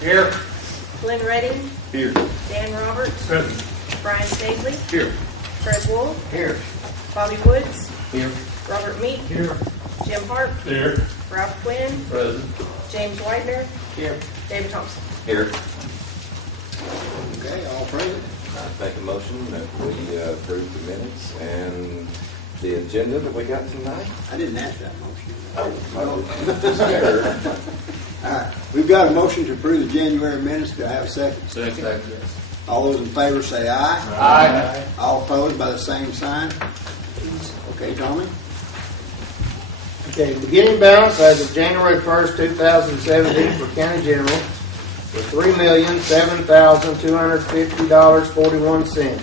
Here. Glenn Redding. Here. Dan Roberts. Present. Brian Staveley. Here. Fred Wolf. Here. Bobby Woods. Here. Robert Meek. Here. Jim Hart. Here. Ralph Quinn. Present. James Widener. Here. David Thompson. Here. Okay, all present. I make a motion that we approve the minutes and the agenda that we got tonight. I didn't ask that motion. Oh, All right, we've got a motion to approve the January minutes. Do I have a second? Second. All those in favor say aye. Aye. All opposed by the same sign. Okay, Tommy? Okay, beginning balance as of January 1st, 2017 for County General was $3,007,250.41.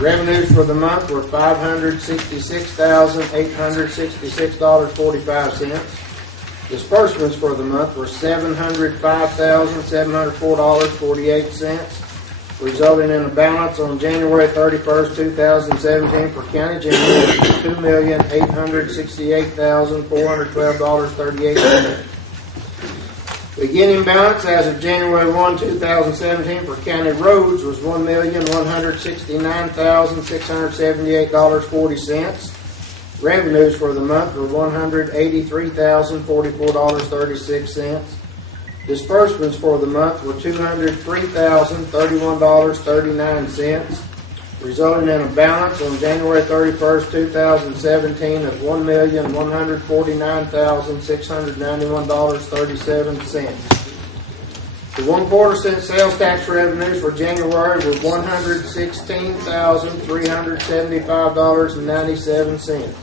Revenues for the month were $566,866.45. Disbursements for the month were $705,704.48, resulting in a balance on January 31st, 2017 for County General of $2,868,412.38. Beginning balance as of January 1, 2017 for county roads was $1,169,678.40. Revenues for the month were $183,044.36. Disbursements for the month were $203,031.39, resulting in a balance on January 31st, 2017 of $1,149,691.37. The 1/4 cent sales tax revenues for January were $116,375.97.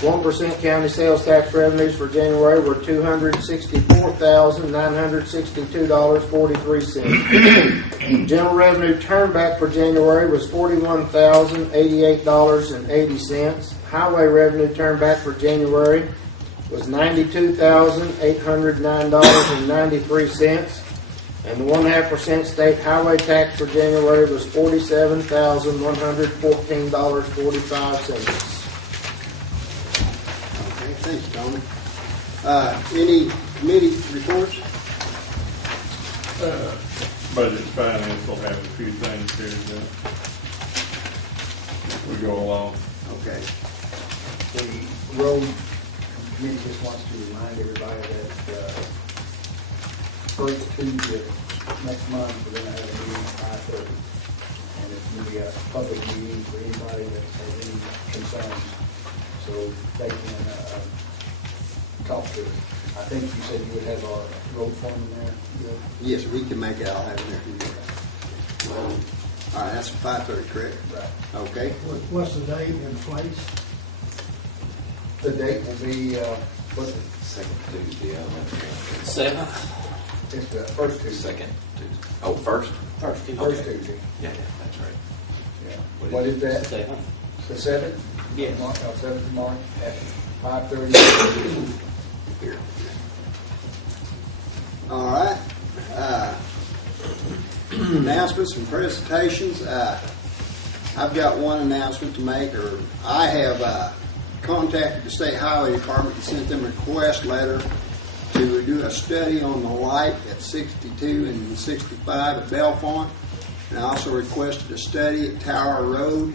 1% county sales tax revenues for January were $264,962.43. General revenue turnback for January was $41,088.80. Highway revenue turnback for January was $92,809.93. And the 1.5% state highway tax for January was $47,114.45. Okay, thanks, Tommy. Any committee reports? Budget and finance will have a few things here that we go along. Okay. The road committee just wants to remind everybody that first Tuesday next month we're going to have a meeting at 5:30, and it's going to be a public meeting for anybody that has any concerns, so they can talk to us. I think you said you would have our road foreman there. Yes, we can make it. I'll have it there. All right, that's 5:30, correct? Right. Okay. What's the date and place? The date will be what's it? Second Tuesday. Seventh. It's the first Tuesday. Second Tuesday. Oh, first? First Okay. Tuesday. Yeah, that's right. Yeah. What is that? Seventh. The 7th? Yes. 7th of March at 5:30. Here. All right. Announcements and presentations. I've got one announcement to make, or I have contacted the State Highway Department and sent them a request letter to do a study on the light at 62 and 65 at Bellefonte. And I also requested a study at Tower Road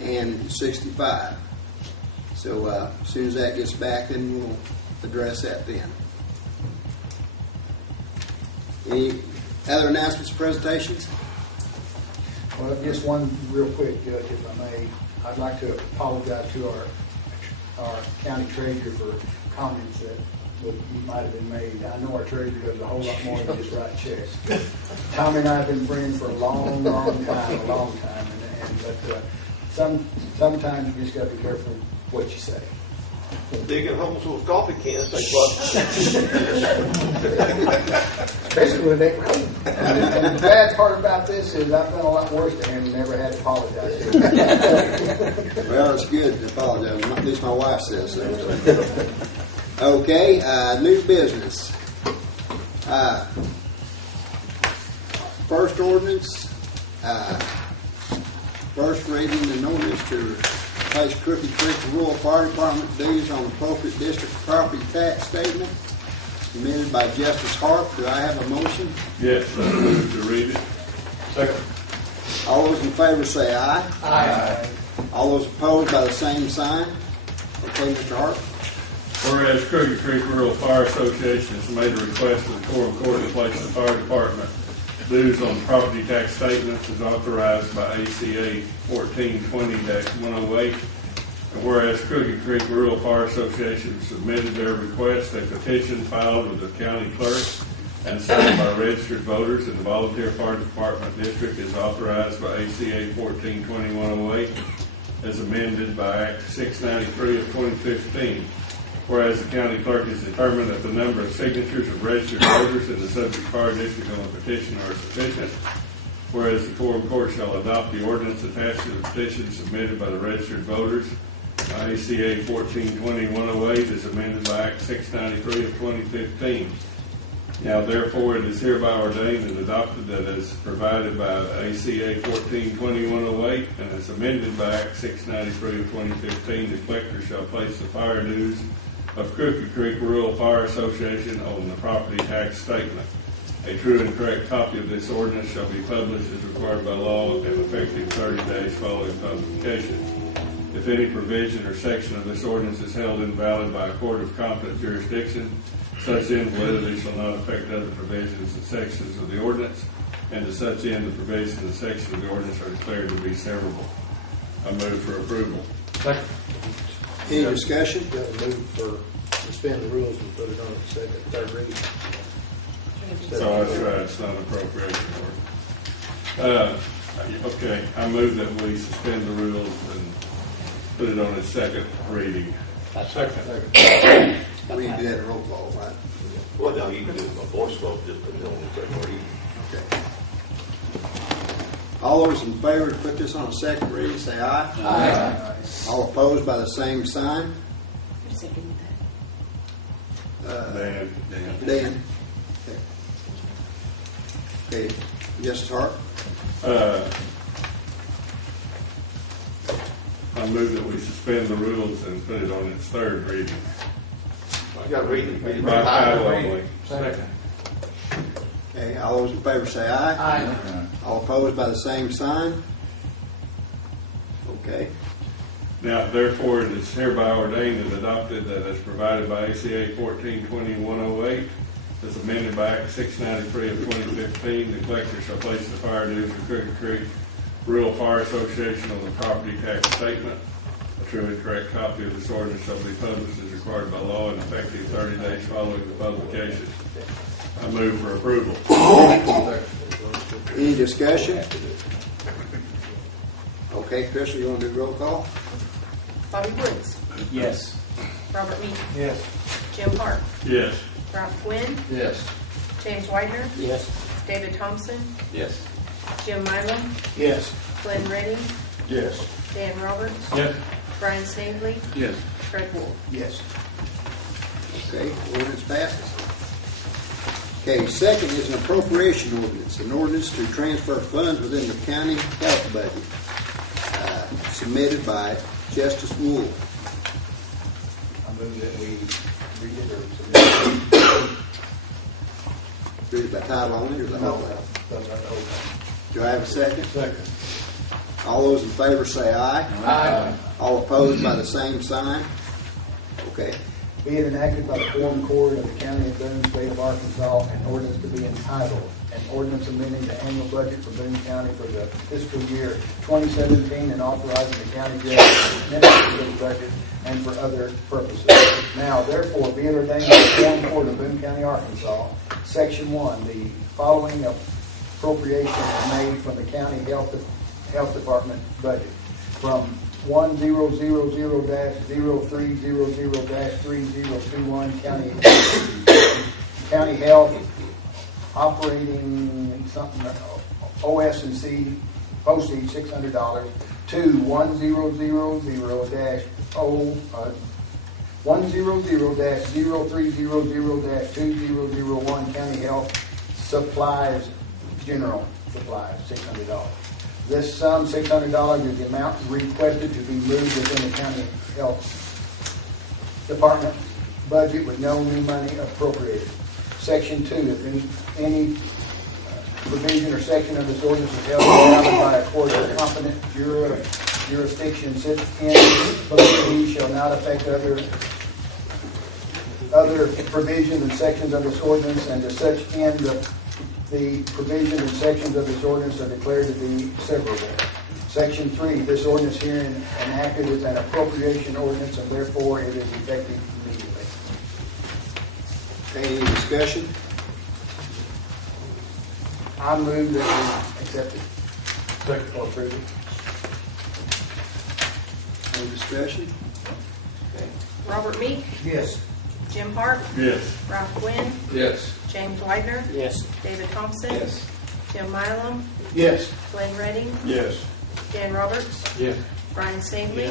and 65. So as soon as that gets back, then we'll address that then. Any other announcements, presentations? Well, just one real quick, Judge, if I may. I'd like to apologize to our county treasurer for comments that might have been made. I know our treasurer does a whole lot more than just write checks. Tommy and I have been friends for a long time, but sometimes you just got to be careful what you say. Digging holes with coffee cans, they plug. Especially when they rain. And the bad part about this is I've done a lot worse to him and never had to apologize to him. Well, it's good to apologize. At least my wife says so. Okay, new business. First ordinance. First reading an ordinance to place Crooked Creek Rural Fire Department dues on appropriate district property tax statement. submitted by Justice Hart. Do I have a motion? Yes, I move to read it. Second. All those in favor say aye. Aye. All those opposed by the same sign. Okay, Mr. Hart? Whereas Crooked Creek Rural Fire Association has made a request to the Quorum Court to place the fire department dues on property tax statements as authorized by ACA 1420-108. And whereas Crooked Creek Rural Fire Association submitted their request, a petition filed with the county clerk and signed by registered voters in the Volunteer Fire Department District is authorized by ACA 1420-108 as amended by Act 693 of 2015. Whereas the county clerk has determined that the number of signatures of registered voters in the subject fire district on the petition are sufficient. Whereas the Quorum Court shall adopt the ordinance attached to the petition submitted by the registered voters by ACA 1420-108 as amended by Act 693 of 2015. Now therefore it is hereby ordained and adopted that as provided by ACA 1420-108 and as amended by Act 693 of 2015, the collector shall place the fire dues of Crooked Creek Rural Fire Association on the property tax statement. A true and correct copy of this ordinance shall be published as required by law and effective 30 days following publication. If any provision or section of this ordinance is held invalid by a court of competent jurisdiction, such invalidity shall not affect other provisions and sections of the ordinance, and to such end the provisions and sections of the ordinance are declared to be severable. I move for approval. Second. Any discussion? Got to move for suspend the rules and put it on its second, third reading. So that's right, it's not appropriation order. Okay, I move that we suspend the rules and put it on its second reading. Second. We can do that in roll call, right? Well, no, you can do a voice vote, just put it on the second reading. Okay. All those in favor to put this on a second reading, say aye. Aye. All opposed by the same sign. Who's seconding Dan. Dan. Okay. Justice Hart? I move that we suspend the rules and put it on its third reading. You got to read it. By title only. Second. Okay. All those in favor say aye. Aye. All opposed by the same sign. Okay. Now, therefore, it is hereby ordained and adopted that as provided by ACA 1420-108, as amended by Act 693 of 2015, the collector shall place the fire dues for Crooked Creek Rural Fire Association on the property tax statement. A true and correct copy of this ordinance shall be published as required by law and effective 30 days following the publication. I move for approval. Any discussion? Okay, Chris, you want to do roll call? Bobby Woods, Yes. Robert Meade, Yes. Jim Hart, Yes. Ralph Quinn, Yes. James Widener, Yes. David Thompson, Yes. Jim Milo, Yes. Glenn Redding, Yes. Dan Roberts, Yes. Brian Snavely, Yes. Fred Wolf. Yes. Okay, ordinance passes. Okay, second is an appropriation ordinance, an ordinance to transfer funds within the county health budget, submitted by Justice Wool. I move that we read it or submit it. Read it by title only or the whole thing? Do I have a second? Second. All those in favor say aye. Aye. All opposed by the same sign. Okay. Be it enacted by the Quorum Court of the County of Boone, State of Arkansas, an ordinance to be entitled, an ordinance amending the annual budget for Boone County for the fiscal year 2017 and authorizing the county judge to administer the budget and for other purposes. Now, therefore, be it ordained by the Quorum Court of Boone County, Arkansas, Section 1, the following appropriations are made from the county health department budget from 1000-0300-3021 county health operating something OS&C postage $600 to 100-0300-2001 county health supplies general supplies $600. This sum, $600, is the amount requested to be moved within the county health department budget with no new money appropriated. Section 2, if any provision or section of this ordinance is held valid by a court of competent jurisdiction, such end validity shall not affect other provisions and sections of this ordinance, and to such end the provisions and sections of this ordinance are declared to be severable. Section 3, this ordinance herein enacted is an appropriation ordinance, and therefore it is effective immediately. Okay, any discussion? I move that we accept it. Second for approval. Any discussion? Okay. Robert Meek, Yes. Jim Hart, Yes. Ralph Gwynn, Yes. James Widener, Yes. David Thompson, Yes. Jim Mylum, Yes. Glenn Redding, Yes. Dan Roberts, Yes. Brian Stingley,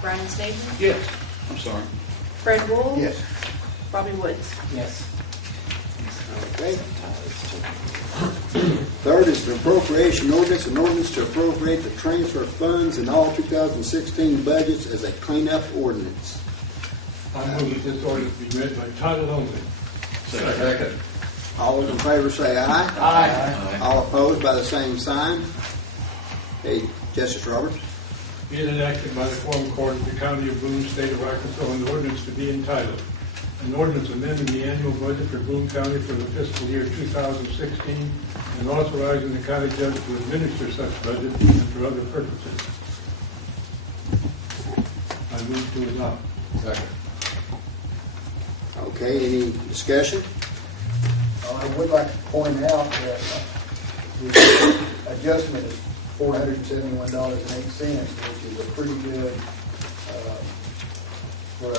Brian Stingley, Yes. I'm sorry. Fred Wool, Yes. Bobby Woods. Yes. Okay. Third is an appropriation ordinance, an ordinance to appropriate the transfer of funds in all 2016 budgets as a cleanup ordinance. I move that this ordinance be read by title only. Second. All those in favor say aye. Aye. All opposed by the same sign. Okay, Justice Roberts. Be it enacted by the Quorum Court of the County of Boone, State of Arkansas, an ordinance to be entitled, an ordinance amending the annual budget for Boone County for the fiscal year 2016 and authorizing the county judge to administer such budget and for other purposes. I move to adopt. Second. Okay, any discussion? I would like to point out that the adjustment is $471.08, which is a pretty good, for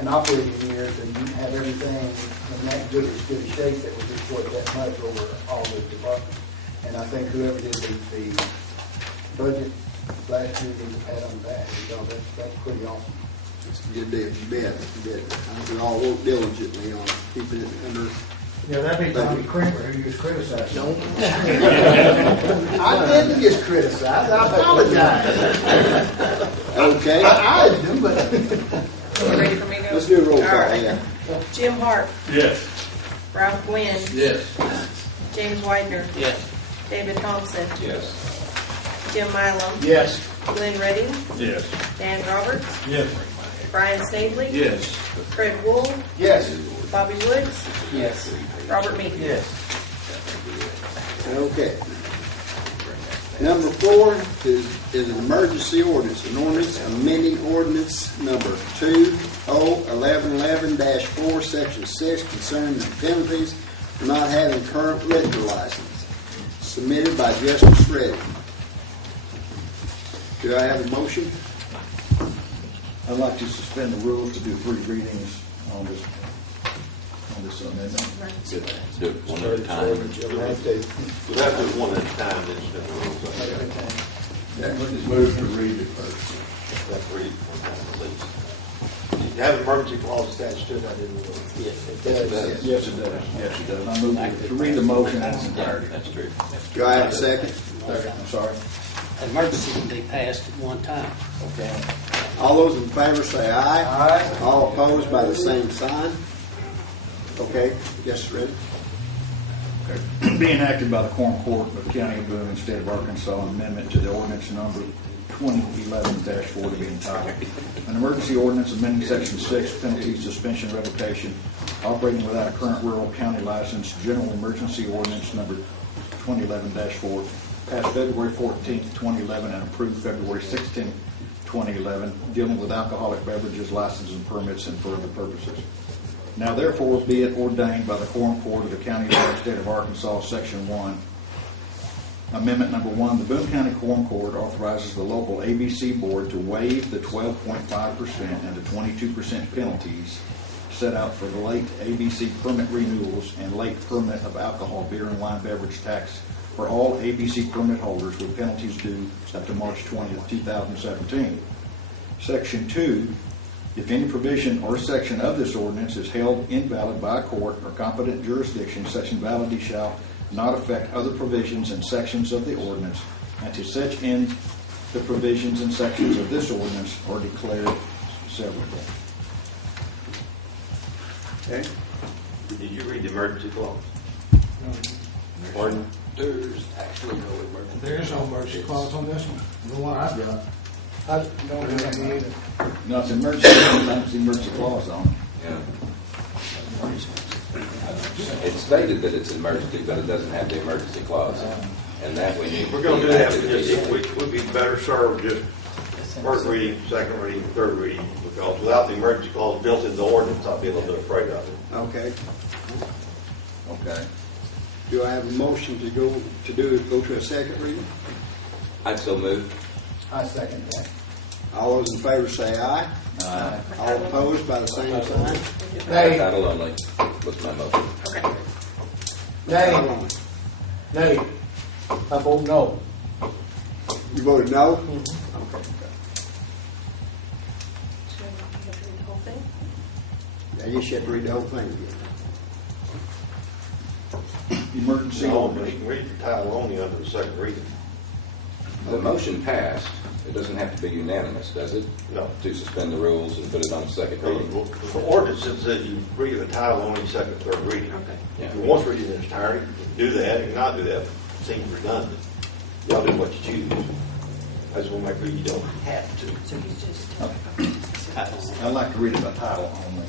an operating year, to have everything in that good a shape that would report that much over all the departments. And I think whoever did the budget last year needs a pat on the back, because that's pretty awesome. It's a good deal, you bet, you bet. I think we all work diligently on keeping it under. Yeah, that'd be Tommy Kramer who just criticized. I didn't just criticize, I apologize. Okay, I didn't, but. You ready for me to go? let's do a roll call, All right. yeah. Jim Hart, Yes. Ralph Gwynn, Yes. James Widener, Yes. David Thompson, Yes. Jim Mylum, Yes. Glenn Redding, Yes. Dan Roberts, Yes. Brian Stingley, Yes. Fred Wool, Yes. Bobby Woods, Yes. Robert Meek. Yes. Okay. Number 4 is an emergency ordinance, an ordinance amending ordinance number 201111-4, section 6, concerning the penalties for not having current liquor license, submitted by Justice Redding. Do I have a motion? I'd like to suspend the rules to do 3 readings on this amendment. Do it one at a time. You'll have to. We'll have to do it one at a time, then spin the rules. Just move to read it first. Let's read it one time at least. You have an emergency clause attached to it, I didn't know. Yes, it does. Yes, it does. Yes, it does. I move to read the motion in its entirety. That's true. Do I have a second? I'm sorry. Emergency can be passed at one time. Okay. All those in favor say aye. Aye. All opposed by the same sign. Okay, Justice Redding. Be enacted by the Quorum Court of the County of Boone, State of Arkansas, an amendment to the ordinance number 2011-4 to be entitled, an emergency ordinance amending section 6, penalties, suspension, revocation, operating without a current rural county license, general emergency ordinance number 2011-4, passed February 14th, 2011, and approved February 16th, 2011, dealing with alcoholic beverages, licenses, and permits, and for other purposes. Now therefore be it ordained by the Quorum Court of the County of Boone, State of Arkansas, Section 1, Amendment Number 1, the Boone County Quorum Court authorizes the local ABC Board to waive the 12.5% and the 22% penalties set out for the late ABC permit renewals and late permit of alcohol, beer, and wine beverage tax for all ABC permit holders with penalties due up to March 20th, 2017. Section 2, if any provision or section of this ordinance is held invalid by a court or competent jurisdiction, such invalidity shall not affect other provisions and sections of the ordinance, and to such end the provisions and sections of this ordinance are declared several. Okay? Did you read the emergency clause? Pardon? There's actually no emergency. There's no emergency clause on this one, the one I've got. I don't have any either. No, it's emergency, it's the emergency clause on it. Yeah. It's stated that it's an emergency, but it doesn't have the emergency clause. And that we need. We're gonna do that, we'd be better served just first reading, second reading, third reading, because without the emergency clause built into the ordinance, I'd be a little bit afraid of it. Okay. Okay. Do I have a motion to go to a second reading? I'd so move. I second that. All those in favor say aye. Aye. All opposed by the same sign. Nay, Title only was my motion. Okay. nay, nay. I vote no. You voted no? So you have to read the whole thing? I guess you have to read the whole thing again. Emergency No, ordinance. you can read the title only under the second reading. The motion passed. It doesn't have to be unanimous, does it? No. To suspend the rules and put it on second reading. The ordinance says you read the title only second, third reading. Okay. If you want to read it in its entirety, you can do that. If you not do that, it seems redundant. Y'all do what you choose. I just want to make sure you don't have to. So he's just. I'd like to read it by title only.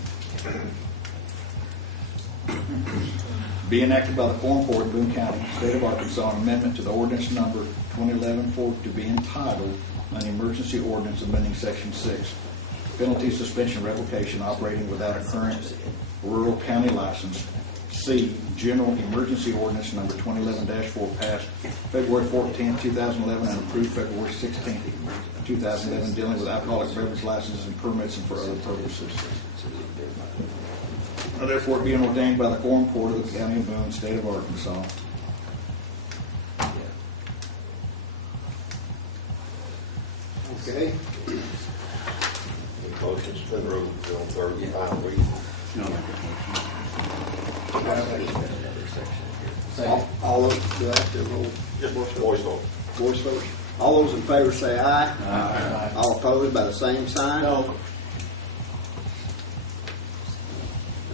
Be enacted by the Quorum Court, Boone County, State of Arkansas, an amendment to the ordinance number 2011-4 to be entitled an emergency ordinance amending section 6, penalty, suspension, revocation, operating without a current rural county license. C, general emergency ordinance number 2011-4 passed February 14, 2011 and approved February 16, 2011 dealing with alcoholic beverage licenses and permits and for other purposes. Now therefore be ordained by the Quorum Court of the County of Boone, State of Arkansas. Okay? Motion to suspend the rules on third and final reading. All those, do I have to roll Just voice vote. voice vote? All those in favor say aye. Aye. All opposed by the same sign? No.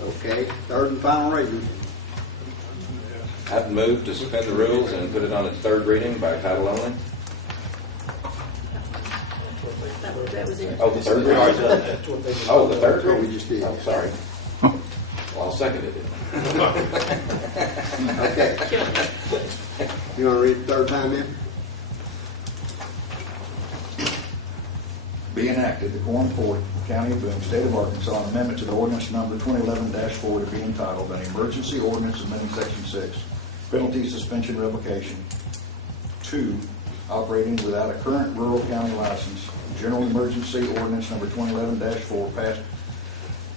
Okay, third and final reading. I'd move to suspend the rules and put it on its third reading by title only. That was it. Oh, the third We already reading? done that. Oh, the third Oh, reading? we just did. Oh, sorry. Well, I'll second it. Okay. You want to read it the third time in? Be enacted, the Quorum Court, County of Boone, State of Arkansas, an amendment to the ordinance number 2011-4 to be entitled an emergency ordinance amending section 6, penalty, suspension, revocation. 2, operating without a current rural county license. General emergency ordinance number 2011-4 passed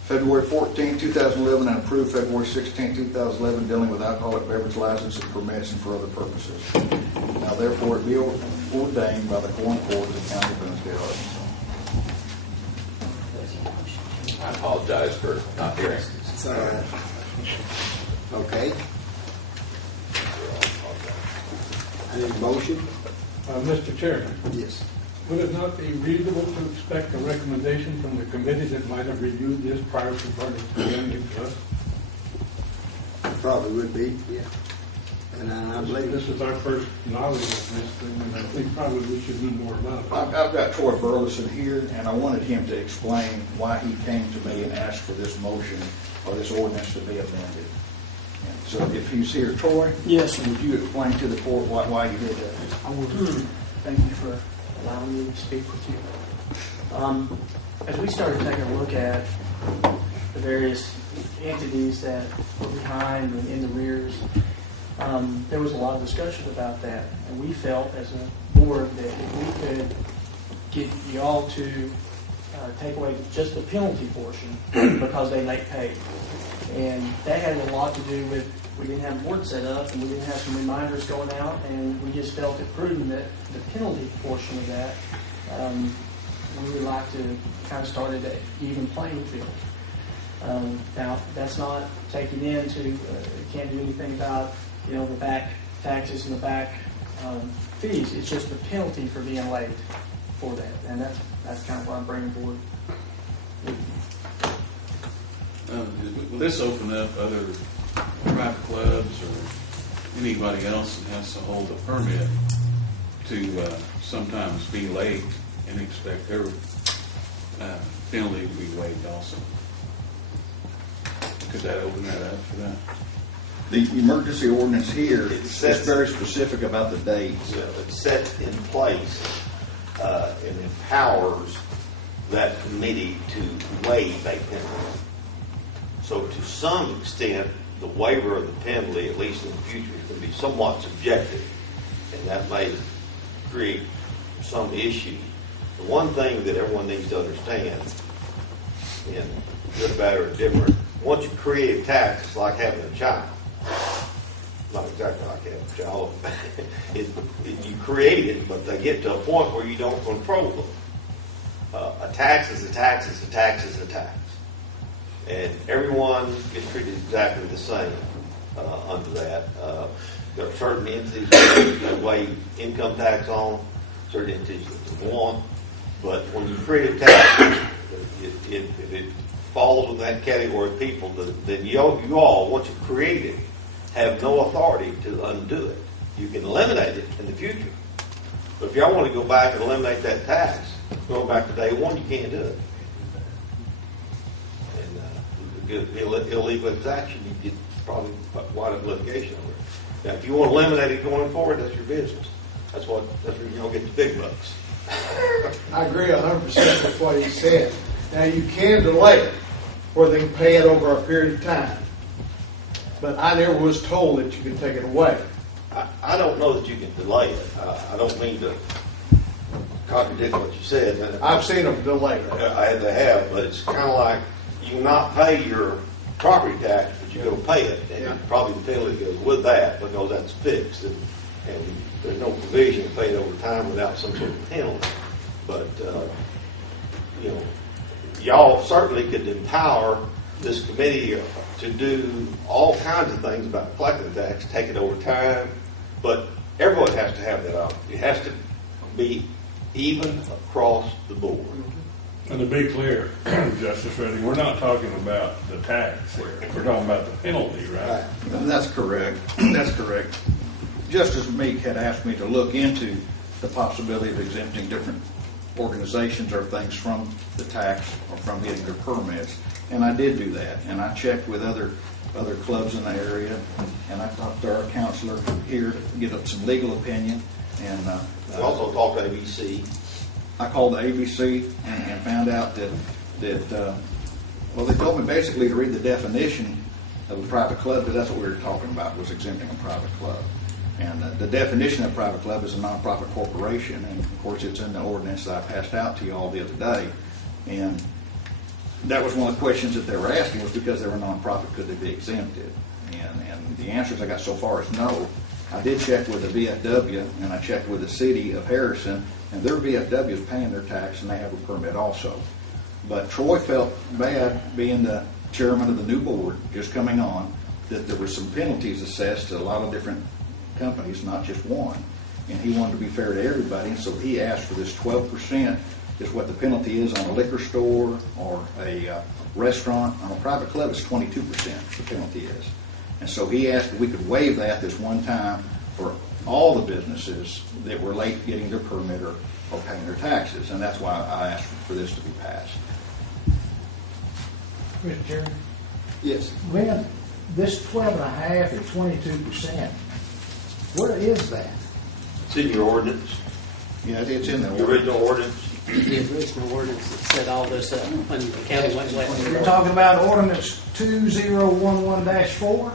February 14, 2011 and approved February 16, 2011 dealing with alcoholic beverage license and permits and for other purposes. Now therefore it be ordained by the Quorum Court of the County of Boone, State of Arkansas. I apologize for not hearing. It's all right. Okay. I need a motion. Mr. Chairman, Yes. would it not be reasonable to expect a recommendation from the committee that might have reviewed this prior to presenting it to us? Probably would be, yeah. And I believe This is our first knowledge of this thing, and I think probably we should know more about it. I've got Troy Burleson here, and I wanted him to explain why he came to me and asked for this motion or this ordinance to be amended. And so if he's here, Troy? Yes, Would you explain to the court why you did that? I will. Thank you for allowing me to speak with you. As we started taking a look at the various entities that were behind and in the rears, there was a lot of discussion about that. And we felt as a board that if we could get y'all to take away just the penalty portion because they late paid. And that had a lot to do with we didn't have a board set up and we didn't have some reminders going out, and we just felt it prudent that the penalty portion of that we would like to kind of start at an even playing field. Now, that's not taking into, can't do anything about, the back taxes and the back fees. It's just the penalty for being late for that. And that's kind of what I'm bringing forward. Will this open up other private clubs or anybody else that has to hold a permit to sometimes be late and expect their penalty to be waived also? Could that open that up for that? The emergency ordinance here It is sets- very specific about the dates. It's set in place and empowers that committee to waive a penalty. So to some extent, the waiver of the penalty, at least in the future, can be somewhat subjective, and that may create some issue. The one thing that everyone needs to understand, in good, bad, or different, once you create a tax, it's like having a child. Not exactly like having a child. You create it, but they get to a point where you don't control them. A tax is a tax is a tax is a tax. And everyone gets treated exactly the same under that. There are certain entities that waive income tax on, certain entities that don't want. But when you create a tax, if it falls in that category of people, then you all, once you create it, have no authority to undo it. You can eliminate it in the future. But if y'all want to go back and eliminate that tax, going back to day one, you can't do it. And illegal action, you get probably wind up litigation over it. Now, if you want to eliminate it going forward, that's your business. That's where y'all get the big bucks. I agree 100% with what he said. Now, you can delay it, where they can pay it over a period of time. But I never was told that you can take it away. I don't know that you can delay it. I don't mean to contradict what you said. I've seen them delay it. They have, but it's kind of like you not pay your property tax, but you go pay it, and probably the penalty goes with that because that's fixed, and there's no provision to pay it over time without some sort of penalty. But y'all certainly could empower this committee to do all kinds of things about collecting the tax, take it over time, but everyone has to have that opportunity. It has to be even across the board. And to be clear, Justice Redding, we're not talking about the tax here. We're talking about the penalty, right? That's correct. That's correct. Justice Meek had asked me to look into the possibility of exempting different organizations or things from the tax or from getting their permits, and I did do that. And I checked with other clubs in the area, and I talked to our counselor here to get some legal opinion. And We also talked to ABC. I called the ABC and found out that well, they told me basically to read the definition of a private club, because that's what we were talking about, was exempting a private club. And the definition of a private club is a nonprofit corporation, and of course it's in the ordinance that I passed out to you all the other day. And that was one of the questions that they were asking, was because they were a nonprofit, could they be exempted? And the answers I got so far is no. I did check with the VFW, and I checked with the city of Harrison, and their VFW is paying their tax, and they have a permit also. But Troy felt bad, being the chairman of the new board, just coming on, that there were some penalties assessed to a lot of different companies, not just one. And he wanted to be fair to everybody, and so he asked for this 12% is what the penalty is on a liquor store or a restaurant. On a private club, it's 22% the penalty is. And so he asked if we could waive that this one time for all the businesses that were late getting their permit or paying their taxes. And that's why I asked for this to be passed. Mr. Chairman? Yes. Glenn, this 12.5 and 22%, where is that? It's in your ordinance, Yeah, it's in the your original ordinance. The original ordinance that set all this up when the county went left. You're talking about ordinance 2011-4?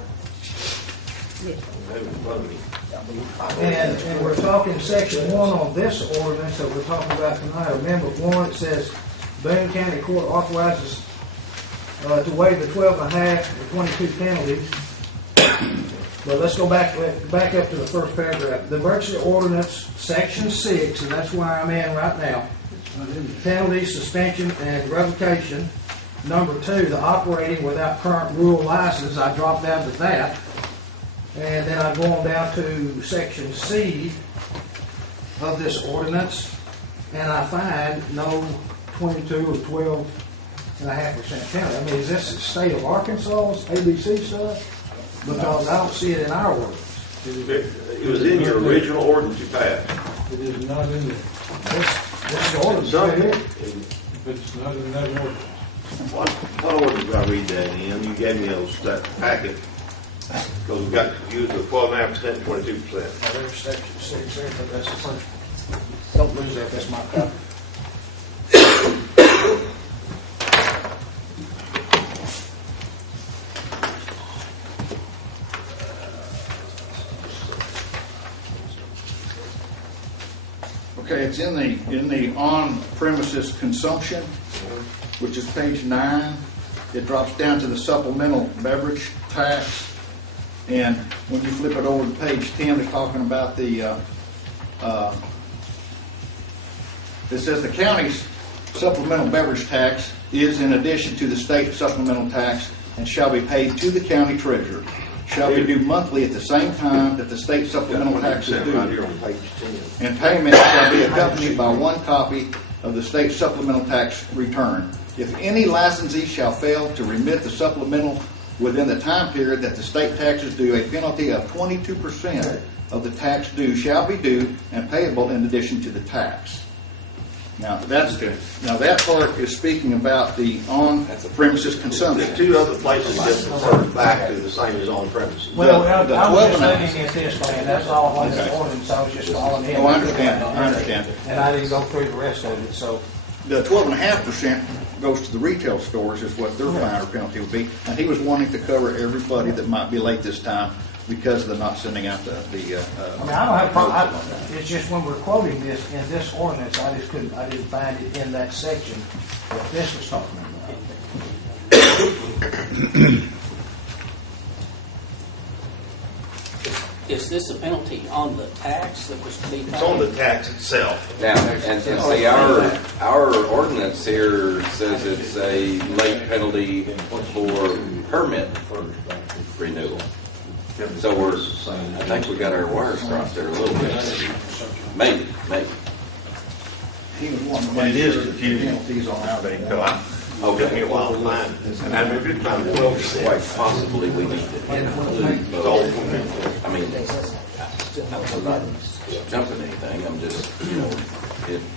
And we're talking section 1 on this ordinance that we're talking about tonight. Amendment 1, it says Boone County Court authorizes to waive the 12.5 and 22 penalties. But let's go back up to the first paragraph. The emergency ordinance, section 6, and that's where I'm in right now. Penalty, suspension, and revocation. Number 2, the operating without current rural license. I dropped down to that. And then I go on down to section C of this ordinance, and I find no 22 or penalty. I mean, is this the state of Arkansas's ABC stuff? Because I don't see it in our ordinance. It was in your original ordinance you passed. It is not in there. This is ordinance right here. But it's not in that ordinance. What ordinance did I read that in? You gave me that packet. Because we got used the 12.5% and 22%. There's section 6 there, but that's the first. Don't lose that, that's my copy. Okay, it's in the on-premises consumption, which is page 9. It drops down to the supplemental beverage tax. And when you flip it over to page 10, they're talking about it says the county's supplemental beverage tax is in addition to the state supplemental tax and shall be paid to the county treasurer. Shall be due monthly at the same time that the state supplemental tax is due. Right here on page 10. And payment shall be accompanied by one copy of the state supplemental tax return. If any licensee shall fail to remit the supplemental within the time period that the state tax is due, a penalty of 22% of the tax due shall be due and payable in addition to the tax. Now that part is speaking about the on-premises consumption. The two other places just refer back to the same as on premises. Well, The I was 12 just and a looking at this, man, that's all on the ordinance, I was just following him. Oh, I understand. And I didn't go through the rest of it, so. The 12.5% goes to the retail stores is what their fine or penalty would be. And he was wanting to cover everybody that might be late this time because of the not sending out the I mean, I don't have a problem, it's just when we're quoting this in this ordinance, I didn't find it in that section that this was talking about. Is this a penalty on the tax that was to be paid? It's on the tax itself. Now, and see, our ordinance here says it's a late penalty for permit renewal. So I think we got our wires crossed there a little bit. Maybe. he was wanting to But it is make sure confusing. penalties on our day. Oh, took me a while to find it. And I mean, good time, 12%. Quite possibly we need to include both. I mean, I'm not jumping anything, I'm just,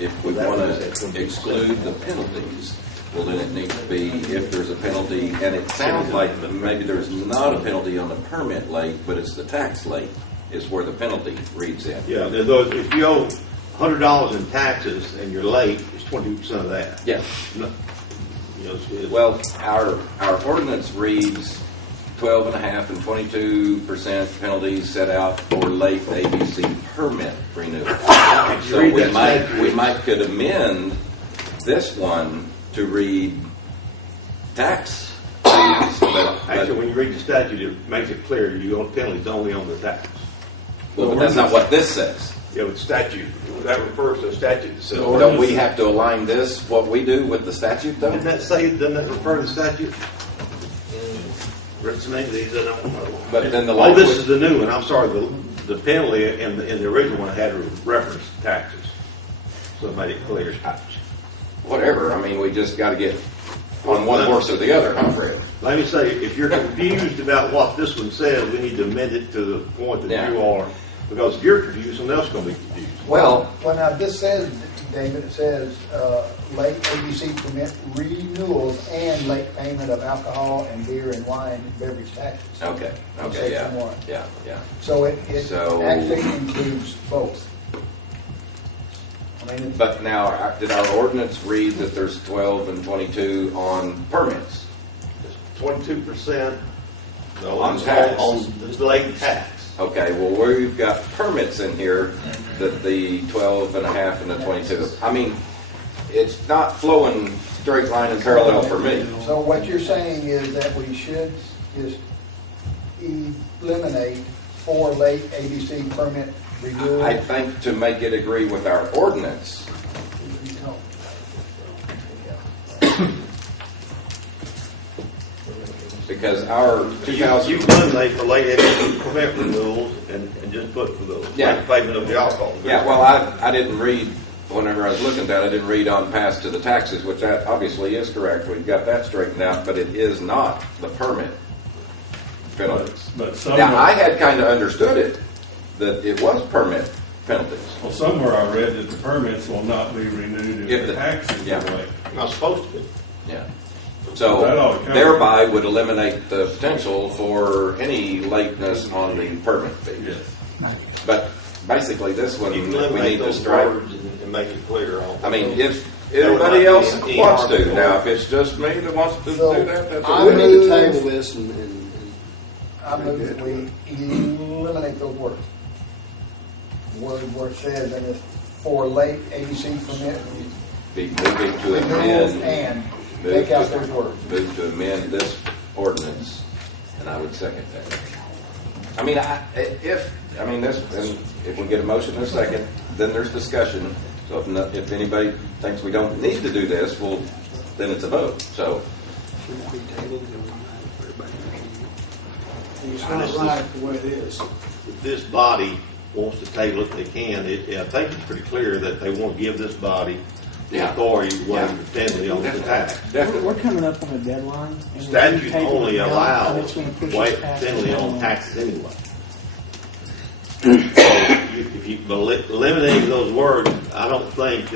if we want to exclude the penalties, well, then it needs to be if there's a penalty, and it sounds like maybe there's not a penalty on the permit late, but it's the tax late is where the penalty reads in. Yeah, those, if you owe $100 in taxes and you're late, it's 22% of that. Yeah. No, it's- Well, our ordinance reads 12.5% and 22% penalties set out for late ABC permit renewal. So read we that might statute. could amend this one to read tax fees, but Actually, when you read the statute, it makes it clear you owe penalties only on the tax. but that's not what this says. Yeah, with statute, that refers to the statute itself. Don't we have to align this, what we do, with the statute, though? Doesn't that refer to the statute? What's the name of these? I don't know. But then the Oh, this language- is the new one. I'm sorry. The penalty in the original one had a reference to taxes. So it made it clear. Whatever, I mean, we just got to get on one horse or the other, huh, Fred? Let me say, if you're confused about what this one says, we need to amend it to the point that Yeah. you are. Because if you're confused, someone else is going to be confused. Well, Now, this says, David, it says, late ABC permit renewals and late payment of alcohol and beer and wine and beverage taxes. okay, yeah, Section 1. yeah. So it So- actually includes both. I mean, But now, did our ordinance read that there's 12 and 22 on permits? 22% On tax. on the late tax. Okay, well, we've got permits in here, that the 12.5 and the 22. I mean, it's not flowing straight line and parallel for me. So what you're saying is that we should just eliminate 4 late ABC permit renewals? I think to make it agree with our ordinance, because our You 2000... eliminate for late permit renewals and just put for the Yeah. late payment of the alcohol. Yeah, well, I didn't read whenever I was looking at that, I didn't read on past to the taxes, which that obviously is correct. We've got that straightened out, but it is not the permit penalties. But Now, I had kind of understood it, that it was permit penalties. well, somewhere I read that the permits will not be renewed If if the- the taxes yeah. are late. Not supposed to be. Yeah. So That ought to cover it. thereby would eliminate the potential for any lateness on the permit fee. Yes. But basically, this one, You can we eliminate need to those strike. words and make it clear. I mean, if There would everybody not else be any wants harm to, to now, it. if it's just me that wants to So, do that, that's I We okay. need to table this and I move that we eliminate those words. Where it says, and it's for late ABC permit Be moving to renewals amend, and move take out to- those words. move to amend this ordinance, and I would second that. I mean, if we get a motion in a second, then there's discussion. So if anybody thinks we don't need to do this, well, then it's a vote. So, It's not right the way it is. If this body wants to table it, they can. I think it's pretty clear that they want to give this body the Yeah. authority to waive the penalty on the tax. definitely. We're coming up on a deadline. and if we Statute take it only now, allows it's gonna push us waive past the penalty on deadline. taxes anyway. So if you eliminate those words, I don't think,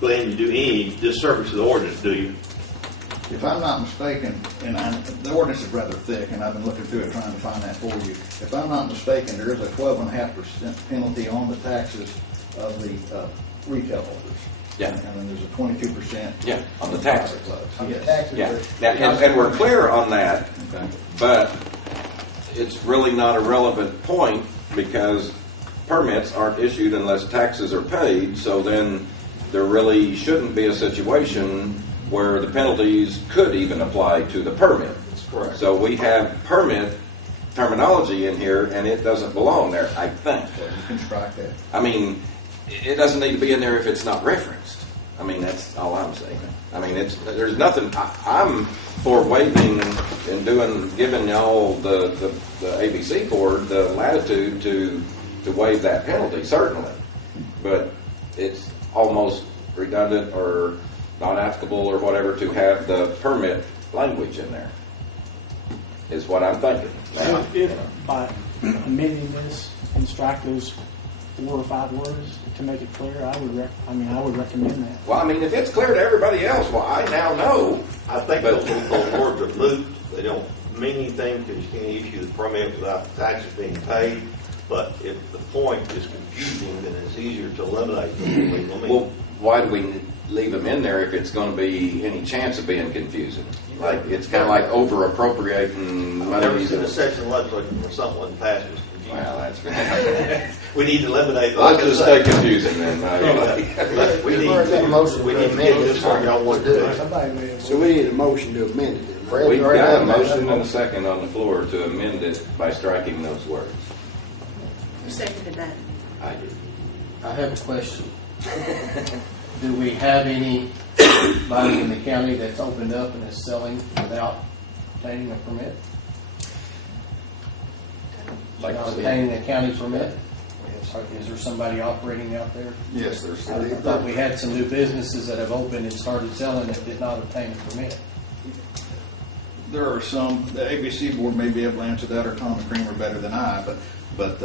Glenn, you do any disservice to the ordinance, do you? If I'm not mistaken, and the ordinance is rather thick, and I've been looking through it trying to find that for you. If I'm not mistaken, there is a 12.5% penalty on the taxes of the retail holders. Yeah. And then there's a 22%. Yeah, on the taxes. On the Yes. taxes. Yeah, now, and we're clear on that, Okay. but it's really not a relevant point because permits aren't issued unless taxes are paid, so then there really shouldn't be a situation where the penalties could even apply to the permit. That's correct. So we have permit terminology in here, and it doesn't belong there, I think. So you can strike that. I mean, it doesn't need to be in there if it's not referenced. I mean, that's all I'm saying. I mean, there's nothing, I'm for waiving and giving y'all the ABC board the latitude to waive that penalty, certainly. But it's almost redundant or not applicable or whatever to have the permit language in there, is what I'm thinking. Now, If by amending this and strike those 4 or 5 words to make it clear, I would recommend that. well, I mean, if it's clear to everybody else, well, I now know. I think But- those words are moot. They don't mean anything because you can't issue the permit without the taxes being paid. But if the point is confusing, then it's easier to eliminate them. Well, why do we leave them in there if it's going to be any chance of being confusing? Like, it's kind of like over appropriating I've never money. seen a section of legislation where something wasn't passed was confusing. Well, that's We need to eliminate. Let's just stay confusing then. We need We've got a motion we to need to amend get it. this where y'all want to do it. Somebody made a So we need a motion to amend it. then. We've got a motion and a second on the floor to amend it by striking those words. Who seconded that? I did. I have a question. Do we have anybody in the county that's opened up and is selling without obtaining a permit? Like Without I said. obtaining a county permit? Is there somebody operating out there? Yes, there's. I thought we had some new businesses that have opened and started selling that did not obtain a permit. There are some, the ABC board may be able to answer that, or Tommy Creamer better than I, but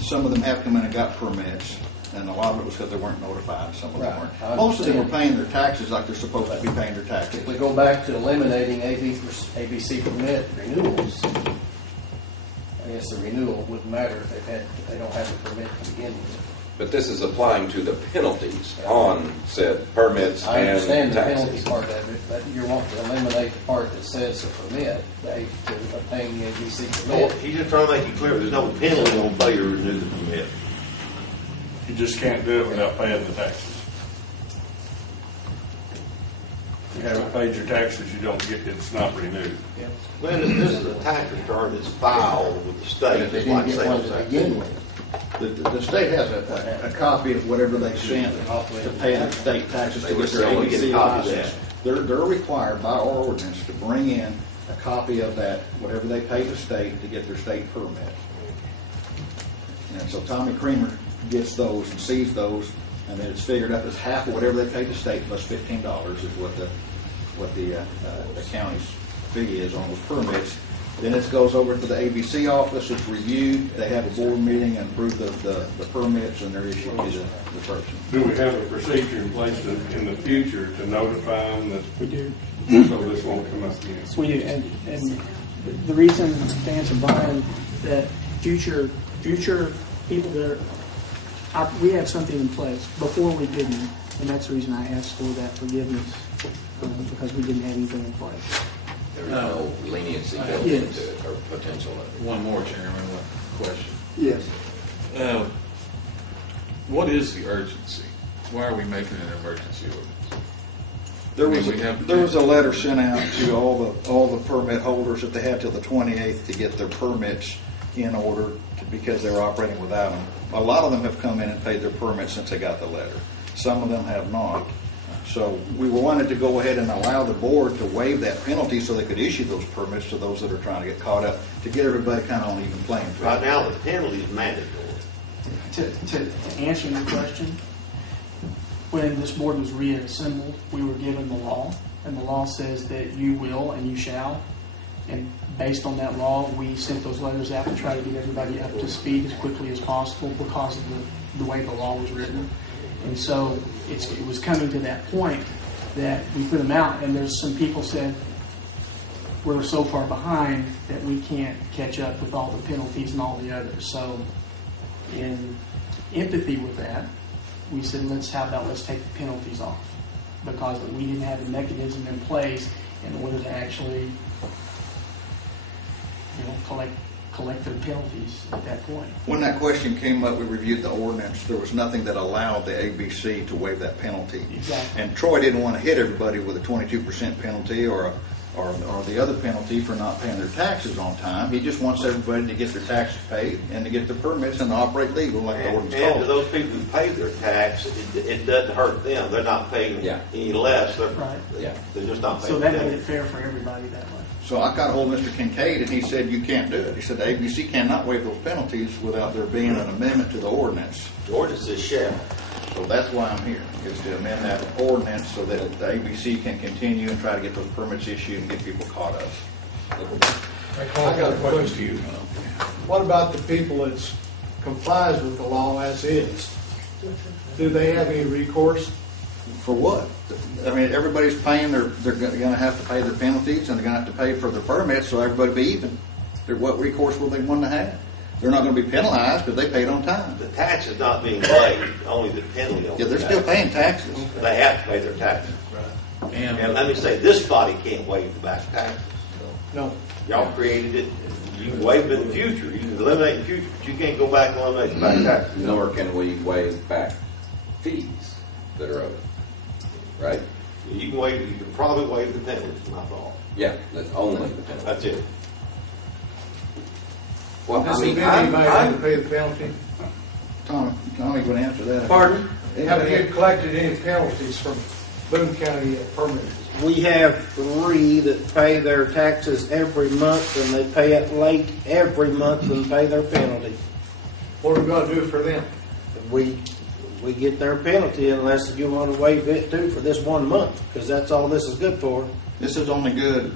some of them have come in and got permits, and a lot of it was because they weren't notified, some of them Right. weren't. I Most of them were understand. paying their taxes like they're supposed to be paying their taxes. If we go back to eliminating ABC permit renewals, I guess the renewal wouldn't matter if they don't have a permit to begin with. But this is applying to the penalties on said permits I and understand the penalty taxes. part of it, but you want to eliminate the part that says a permit, to obtain the ABC No, permit. he's just trying to make it clear, there's no penalty on failure to renew the permit. You just can't do it without paying the taxes. If you haven't paid your taxes, you don't get, it's not renewed. Well, this is a tax return that's filed with the state, They just like didn't get one sales to tax. begin with. The state has a copy of whatever they sent to pay their state taxes to get their They would get a ABC copy of license. They're required by our ordinance to bring in a copy of that, whatever they pay the state to get their state permit. And so Tommy Creamer gets those and sees those, and then it's figured up as half of whatever they paid the state plus $15 is what the county's fee is on those permits. Then it goes over to the ABC office, it's reviewed, they have a board meeting and approve the permits, and they're issued to the person. Do we have a procedure in place in the future to notify them that? We do. So this won't come up again? We do, and the reason, to answer Brian, that future people that we have something in place. Before we didn't, and that's the reason I asked for that forgiveness, because we didn't have anything in place. There is no leniency built Yes. into it or potential. One more, Chairman, one question. Yes. What is the urgency? Why are we making an emergency ordinance? There was a letter sent out to all the permit holders that they had till the 28th to get their permits in order because they were operating without them. A lot of them have come in and paid their permits since they got the letter. Some of them have not. So we wanted to go ahead and allow the board to waive that penalty so they could issue those permits to those that are trying to get caught up, to get everybody kind of on even playing field. Right now, the penalty is mandatory. To answer your question, when this board was reassembled, we were given the law, and the law says that you will and you shall. And based on that law, we sent those letters out to try to get everybody up to speed as quickly as possible because of the way the law was written. And so it was coming to that point that we put them out, and there's some people said we're so far behind that we can't catch up with all the penalties and all the others. So in empathy with that, we said, let's take the penalties off, because we didn't have a mechanism in place in order to actually collect their penalties at that point. When that question came up, we reviewed the ordinance. There was nothing that allowed the ABC to waive that penalty. Exactly. And Troy didn't want to hit everybody with a 22% penalty or the other penalty for not paying their taxes on time. He just wants everybody to get their taxes paid and to get their permits and to operate legal like the ordinance And to calls. those people who pay their tax, it doesn't hurt them. They're not paying any less. Right. They're just not paying. So that made it fair for everybody that way. So I got a hold of Mr. Kincaid, and he said you can't do it. He said the ABC cannot waive those penalties without there being an amendment to the ordinance. The ordinance is shall. So that's why I'm here, is to amend that ordinance so that the ABC can continue and try to get those permits issued and get people caught up. I got a question to you. What about the people that complies with the law as is? Do they have any recourse? For what? I mean, everybody's paying they're going to have to pay their penalties, and they're going to have to pay for their permits, so everybody be even. What recourse will they want to have? They're not going to be penalized because they paid on time. The tax is not being waived, only the penalty. Yeah, they're still paying taxes. They have to pay their taxes. And let me say, this body can't waive the back taxes. No. Y'all created it. You can waive it in the future. You can eliminate in the future, but you can't go back and eliminate the back taxes. Nor can we waive back fees that are owed. Right? You can probably waive the penalties, not all. Yeah, that's only the penalty. That's it. Well, Has anybody had to pay the penalty? Tommy would answer that. Pardon? Have you collected any penalties from Boone County permits? We have 3 that pay their taxes every month, and they pay it late every month and pay their penalty. What are we going to do for them? We get their penalty unless you want to waive it too for this 1 month, because that's all this is good for. This is only good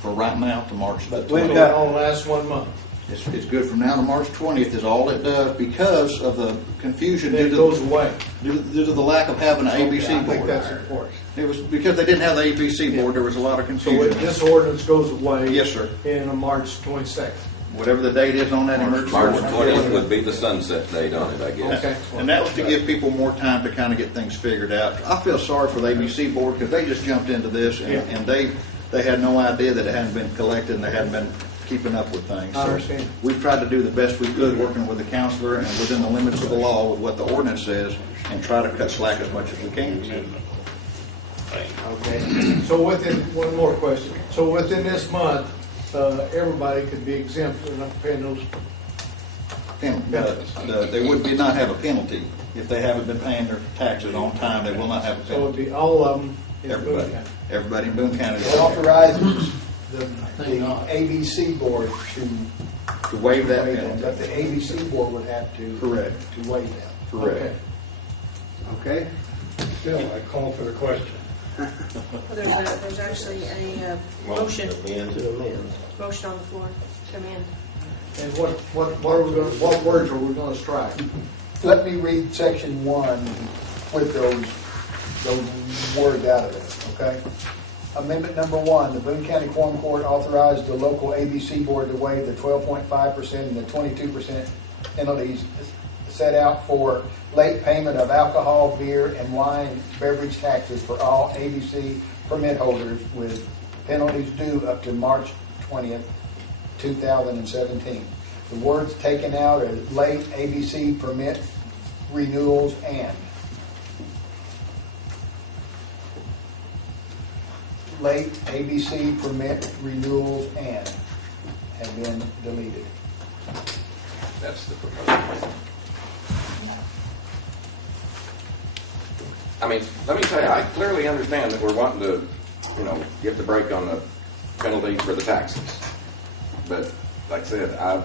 for right now to March 20th. We've got on last 1 month. It's good from now to March 20th is all it does because of the confusion Then it goes away. due to the lack of having an ABC I board. think that's important. It was because they didn't have the ABC board. There was a lot of So confusion. this ordinance goes away. Yes, sir. In March 22nd. Whatever the date is on that emergency March order. 20th would be the sunset date on it, I guess. Okay. And that was to give people more time to kind of get things figured out. I feel sorry for the ABC board because they just jumped into this and they had no idea that it hadn't been collected and they hadn't been keeping up with things. I So understand. we've tried to do the best we could working with the counselor and within the limits of the law with what the ordinance says and try to cut slack as much as we can. Okay. So one more question. So within this month, everybody could be exempt from not paying those. They would not have a penalty. If they haven't been paying their taxes on time, they will not have a So it'd penalty. be all of them in Boone Everybody. County. Everybody in Boone County. It authorizes the ABC board To waive that waive penalty. that, but the ABC board would have to Correct. to waive that. Correct. Okay. Okay? Still, I call for the question. Well, there's actually a motion Amend. To amend. on the floor to amend. And what words are we gonna strike? Let me read section 1 with those words out of it, okay? Amendment number 1, the Boone County Quorum Court authorized the local ABC board to waive the 12.5% and the 22% penalties set out for late payment of alcohol, beer, and wine beverage taxes for all ABC permit holders with penalties due up to March 20th, 2017. The words taken out are late ABC permit renewals and. Late ABC permit renewals and have been deleted. That's the proposal. I mean, let me tell you, I clearly understand that we're wanting to, get the break on the penalty for the taxes. But like I said, I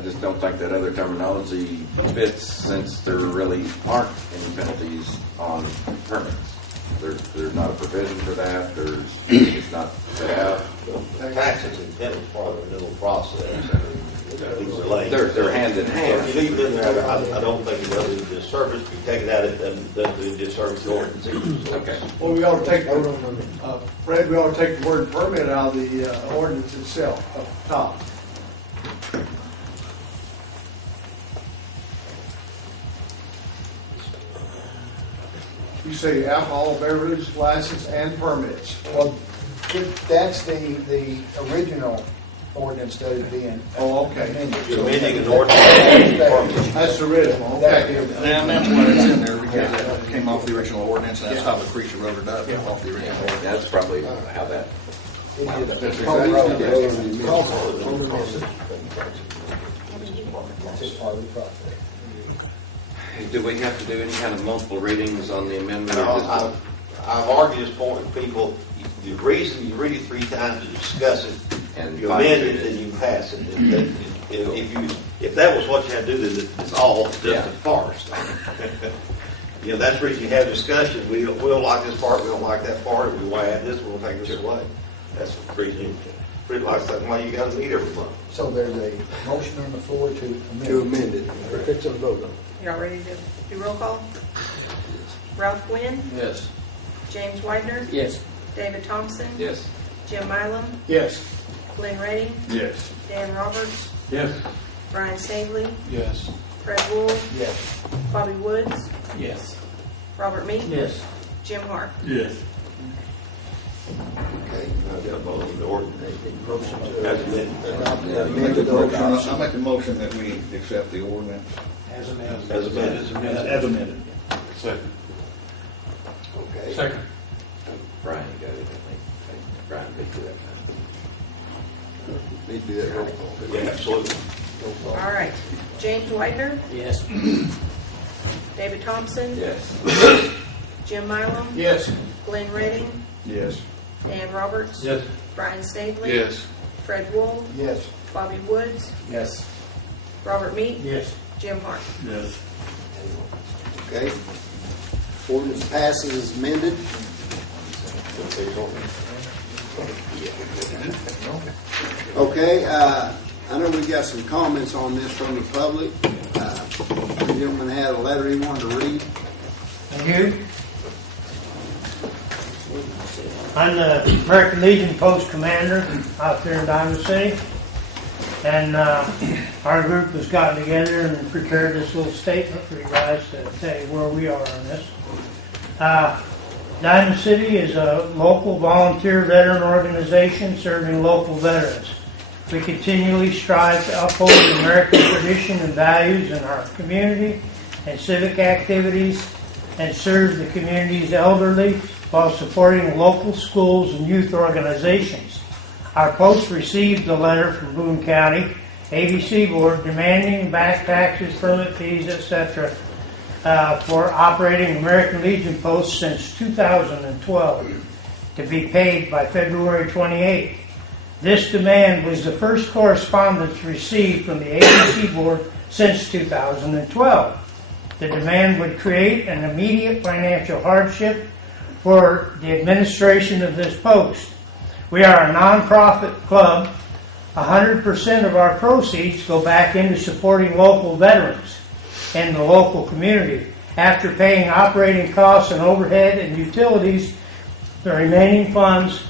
just don't think that other terminology fits, since there really aren't any penalties on permits. There's not a provision for that. It's not set out. Taxes and penalties part of the renewal process. I mean, They're hand in hand. If you leave it in there, I don't think it does a disservice. If you take it out, it doesn't do a disservice to ordinance. Okay. Well, we ought to take, Fred, we ought to take the word permit out of the ordinance itself, up top. You say alcohol beverage license and permits. Well, that's the original ordinance that is being. Oh, okay. amended. You're amending an ordinance. That's the original, okay. And that's why it's in there, because it came off the original ordinance, and that's how Lucretia wrote it up, off the original ordinance. That's probably how that. That's exactly Do we have to do any kind of multiple readings on the amendment? No, I've argued this point with people. The reason you read it 3 times to discuss it, And you amend it, and you pass it. If that was what you had to do, then it's all just a farce. That's the reason you have discussion. We don't like this part, we don't like that part. We want to add this, we'll take this away. That's the reason. Pretty much that's why you got to meet every month. So there's a motion on the floor to amend. To amend it. We're fixing to vote on it. Y'all ready to do roll call? Ralph Gwynn, Yes. James Widener, Yes. David Thompson, Yes. Jim Mylum, Yes. Glenn Redding, Yes. Dan Roberts, Yes. Brian Staveley, Yes. Fred Wool, Yes. Bobby Woods, Yes. Robert Meek, Yes. Jim Hart. Yes. Okay, I've got a vote on the ordinance. As amended. Amended ordinance. I make the motion that we accept the ordinance As amended. as amended. Second. Okay. Second. Brian got it, I think. Brian picked it up. Need to do that roll call. Yeah, absolutely. All right. James Widener, Yes. David Thompson, Yes. Jim Mylum, Yes. Glenn Redding, Yes. Dan Roberts, Yes. Brian Staveley, Yes. Fred Wool, Yes. Bobby Woods, Yes. Robert Meek, Yes. Jim Hart. Yes. Okay. Ordinance passes as amended. Okay, I know we got some comments on this from the public. The gentleman had a letter he wanted to read. Thank you. I'm the American Legion Post Commander out there in Diamond City. And our group has gotten together and prepared this little statement for you guys to tell you where we are on this. Diamond City is a local volunteer veteran organization serving local veterans. We continually strive to uphold the American tradition and values in our community and civic activities and serve the community's elderly while supporting local schools and youth organizations. Our post received a letter from Boone County ABC Board demanding back taxes, permit fees, etc. For operating American Legion posts since 2012 to be paid by February 28th. This demand was the first correspondence received from the ABC Board since 2012. The demand would create an immediate financial hardship for the administration of this post. We are a nonprofit club. 100% of our proceeds go back into supporting local veterans and the local community. After paying operating costs and overhead and utilities, the remaining funds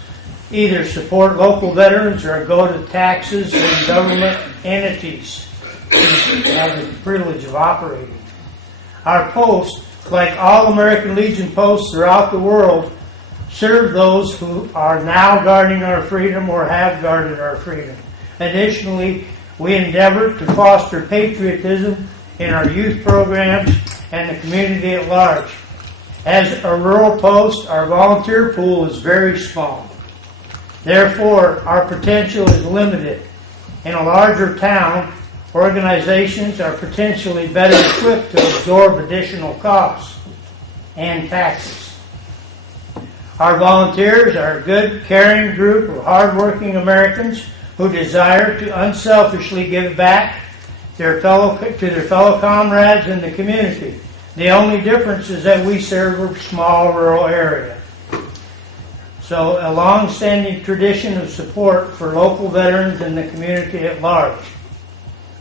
either support local veterans or go to taxes and government entities that have the privilege of operating. Our post, like all American Legion posts throughout the world, serve those who are now guarding our freedom or have guarded our freedom. Additionally, we endeavor to foster patriotism in our youth programs and the community at large. As a rural post, our volunteer pool is very small. Therefore, our potential is limited. In a larger town, organizations are potentially better equipped to absorb additional costs and taxes. Our volunteers are a good, caring group of hardworking Americans who desire to unselfishly give back to their fellow comrades in the community. The only difference is that we serve a small rural area. So a long-standing tradition of support for local veterans and the community at large.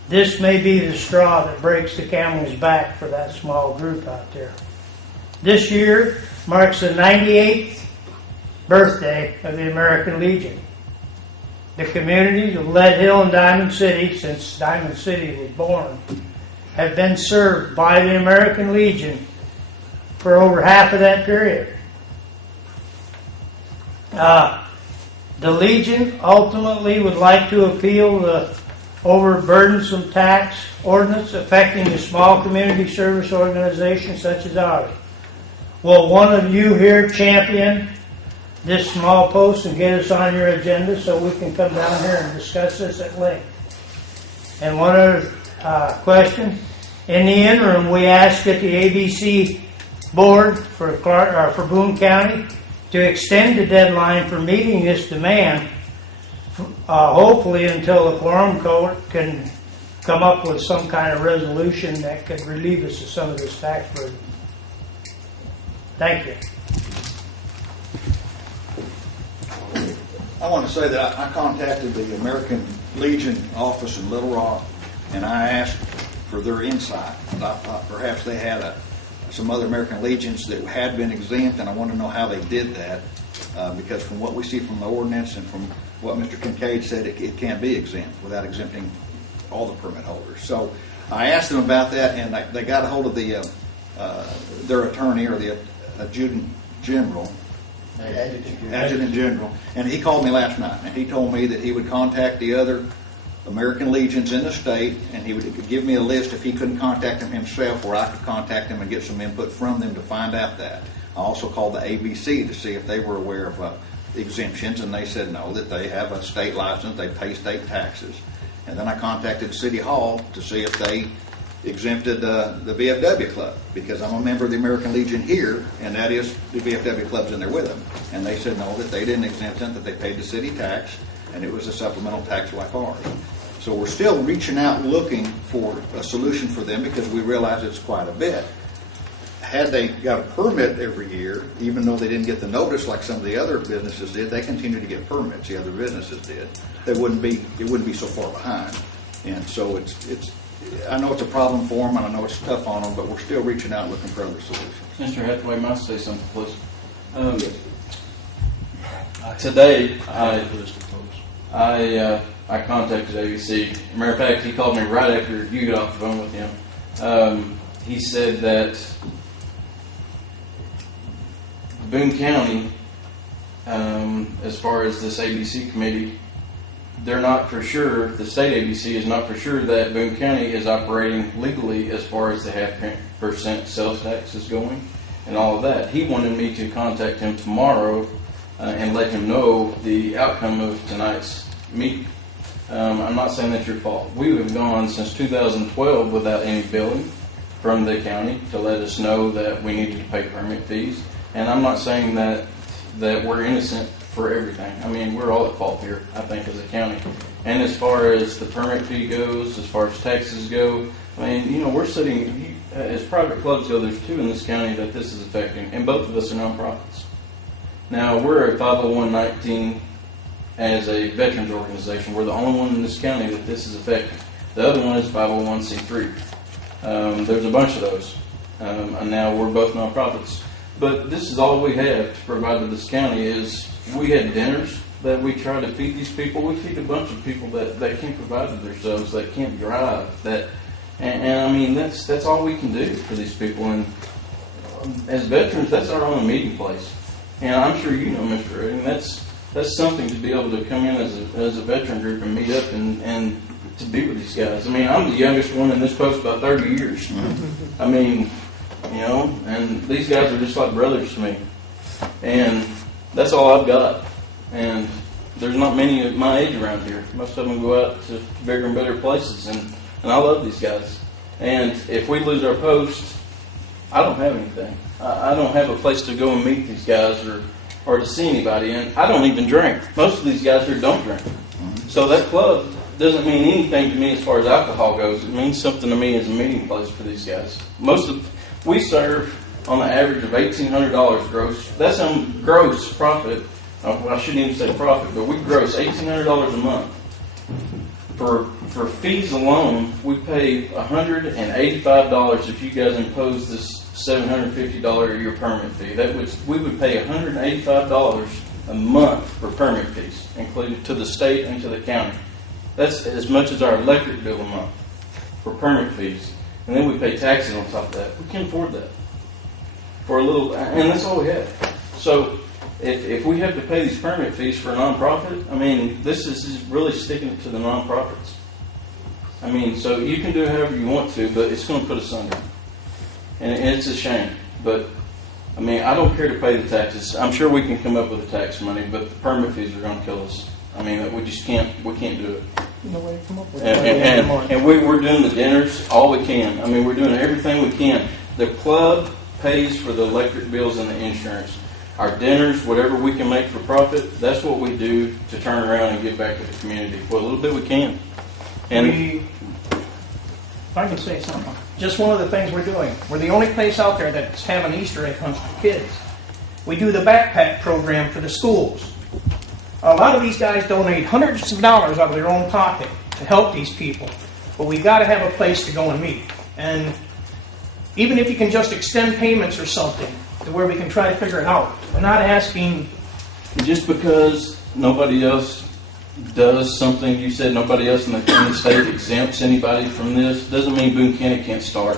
This may be the straw that breaks the camel's back for that small group out there. This year marks the 98th birthday of the American Legion. The communities of Lead Hill and Diamond City, since Diamond City was born, have been served by the American Legion for over half of that period. The Legion ultimately would like to appeal the overburdensome tax ordinance affecting a small community service organization such as ours. Will one of you here champion this small post and get us on your agenda so we can come down here and discuss this at length? And one other question. In the interim, we ask that the ABC board for Boone County to extend the deadline for meeting this demand, hopefully until the Quorum Court can come up with some kind of resolution that could relieve us of some of this tax burden. Thank you. I want to say that I contacted the American Legion office in Little Rock, and I asked for their insight. I thought perhaps they had some other American Legions that had been exempt, and I want to know how they did that, because from what we see from the ordinance and from what Mr. Kincaid said, it can't be exempt without exempting all the permit holders. So I asked them about that, and they got a hold of their attorney, or the adjutant general, and he called me last night, and he told me that he would contact the other American Legions in the state, and he would give me a list if he couldn't contact them himself, where I could contact them and get some input from them to find out that. I also called the ABC to see if they were aware of exemptions, and they said no, that they have a state license, they pay state taxes. And then I contacted City Hall to see if they exempted the VFW club, because I'm a member of the American Legion here, and that is the VFW club's in there with them. And they said no, that they didn't exempt them, that they paid the city tax, and it was a supplemental tax like ours. So we're still reaching out looking for a solution for them, because we realize it's quite a bit. Had they got a permit every year, even though they didn't get the notice like some of the other businesses did, they continue to get permits. The other businesses did. It wouldn't be so far behind. And so it's. I know it's a problem for them, and I know it's tough on them, but we're still reaching out looking for other solutions. Mr. Hathaway, might I say something, please? Today, I contacted ABC. Matter of fact, he called me right after you got off the phone with him. He said that Boone County, as far as this ABC committee, they're not for sure, the state ABC is not for sure that Boone County is operating legally as far as the 0.5% sales tax is going and all of that. He wanted me to contact him tomorrow and let him know the outcome of tonight's meeting. I'm not saying that's your fault. We have gone since 2012 without any billing from the county to let us know that we needed to pay permit fees. And I'm not saying that we're innocent for everything. I mean, we're all at fault here, I think, as a county. And as far as the permit fee goes, as far as taxes go, I mean, we're sitting, as private clubs go, there's 2 in this county that this is affecting, and both of us are nonprofits. Now, we're a 501(19) as a veterans organization. We're the only one in this county that this is affecting. The other one is 501c3. There's a bunch of those, and now we're both nonprofits. But this is all we have to provide to this county is we had dinners that we try to feed these people. We feed a bunch of people that can't provide for themselves, that can't drive, and I mean, that's all we can do for these people. And as veterans, that's our only meeting place. And I'm sure you know, Mr. Redding, that's something to be able to come in as a veteran group and meet up and to be with these guys. I mean, I'm the youngest one in this post about 30 years. I mean, you know, and these guys are just like brothers to me. And that's all I've got. And there's not many of my age around here. Most of them go out to bigger and better places. And I love these guys. And if we lose our post, I don't have anything. I don't have a place to go and meet these guys or to see anybody. And I don't even drink. Most of these guys here don't drink. So that club doesn't mean anything to me as far as alcohol goes. It means something to me as a meeting place for these guys. We serve on an average of $1,800 gross. That's on gross profit. Well, I shouldn't even say profit, but we gross $1,800 a month. For fees alone, we pay $185 if you guys impose this $750 a year permit fee. We would pay $185 a month for permit fees, included to the state and to the county. That's as much as our electric bill a month for permit fees. And then we pay taxes on top of that. We can't afford that. For a little, and that's all we have. So if we have to pay these permit fees for a nonprofit, I mean, this is really sticking to the nonprofits. I mean, so you can do however you want to, but it's going to put us under. And it's a shame. But, I mean, I don't care to pay the taxes. I'm sure we can come up with the tax money, but the permit fees are going to kill us. I mean, we just can't do it. No way to come up with And we're doing the dinners all we can. I mean, we're doing everything we can. The club pays for the electric bills and the insurance. Our dinners, whatever we can make for profit, that's what we do to turn around and give back to the community. Well, a little bit we can. And if I can say something, just one of the things we're doing, we're the only place out there that's having Easter egg hunts for kids. We do the backpack program for the schools. A lot of these guys donate hundreds of dollars out of their own pocket to help these people, but we got to have a place to go and meet. And even if you can just extend payments or something to where we can try to figure it out, we're not asking. Just because nobody else does something, you said nobody else in the state exempts anybody from this, doesn't mean Boone County can't start.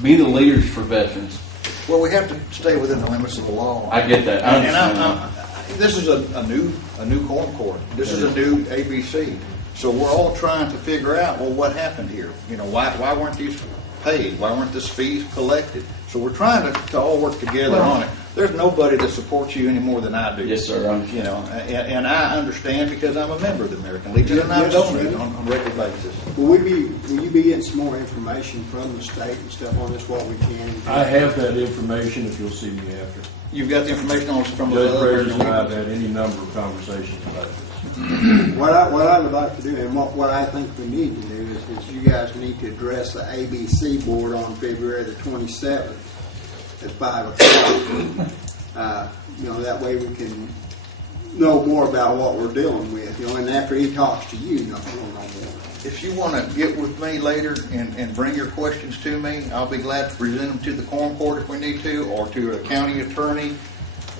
Be the leaders for veterans. Well, we have to stay within the limits of the law. I get that. I understand. This is a new Quorum Court. This is a new ABC. So we're all trying to figure out, well, what happened here? You know, why weren't these paid? Why weren't these fees collected? So we're trying to all work together on it. There's nobody that supports you any more than I do. Yes, sir. You know, and I understand because I'm a member of the American Legion and I donate on a regular basis. Will you be getting some more information from the state and stuff on this, what we can? I have that information if you'll see me after. You've got the information on us from the Judge Brazos and I have had any number of conversations about this. What I would like to do, and what I think we need to do, is you guys need to address the ABC board on February the 27th at 5 o'clock. You know, that way we can know more about what we're dealing with. You know, and after he talks to you, you'll know more. If you want to get with me later and bring your questions to me, I'll be glad to present them to the Quorum Court if we need to, or to a county attorney,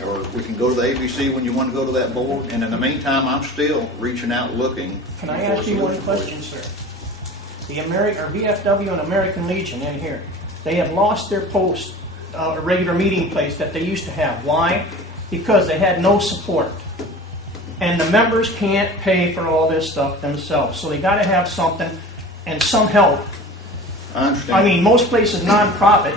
or we can go to the ABC when you want to go to that board. And in the meantime, I'm still reaching out looking. Can I ask you one question, sir? The VFW and American Legion in here, they have lost their post, a regular meeting place that they used to have. Why? Because they had no support. And the members can't pay for all this stuff themselves. So they got to have something and some help. I understand. I mean, most places, non-profit,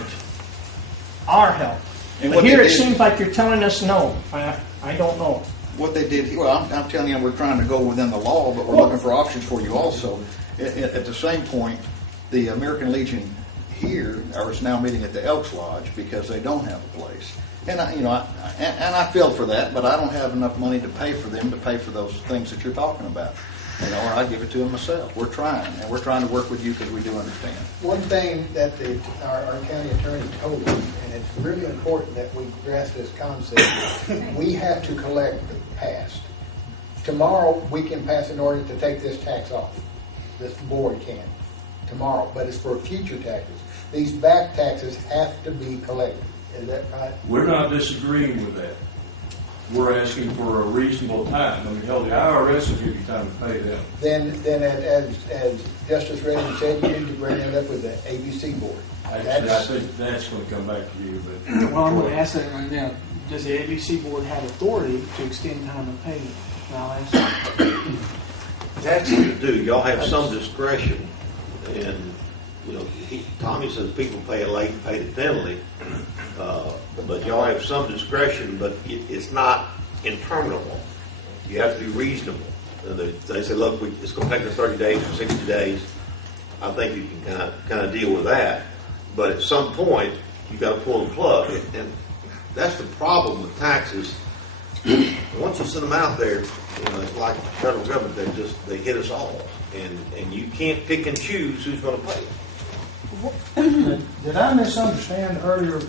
are help. But here it seems like you're telling us no. I don't know. What they did here, well, I'm telling you, we're trying to go within the law, but we're looking for options for you also. At the same point, the American Legion here is now meeting at the Elks Lodge because they don't have a place. And I feel for that, but I don't have enough money to pay for them to pay for those things that you're talking about. You know, or I'd give it to them myself. We're trying, and we're trying to work with you because we do understand. One thing that our county attorney told me, and it's really important that we grasp this concept, we have to collect the past. Tomorrow, we can pass an ordinance to take this tax off. This board can, tomorrow, but it's for future taxes. These back taxes have to be collected. Is that right? We're not disagreeing with that. We're asking for a reasonable time. I mean, hell, the IRS will give you time to pay them. Then as Justice Redding said, you need to bring it up with the ABC board. Actually, I think that's going to come back to you, but. Well, I'm going to ask that right now. Does the ABC board have authority to extend time of payment? I'll ask. Taxes do. Y'all have some discretion, and Tommy says people pay it late and pay the penalty, but y'all have some discretion. But it's not interminable. You have to be reasonable. And they say, look, it's going to take us 30 days or 60 days. I think you can kind of deal with that. But at some point, you've got to pull the plug, and that's the problem with taxes. Once you send them out there, it's like the federal government. They hit us all, and you can't pick and choose who's going to pay it. Did I misunderstand earlier,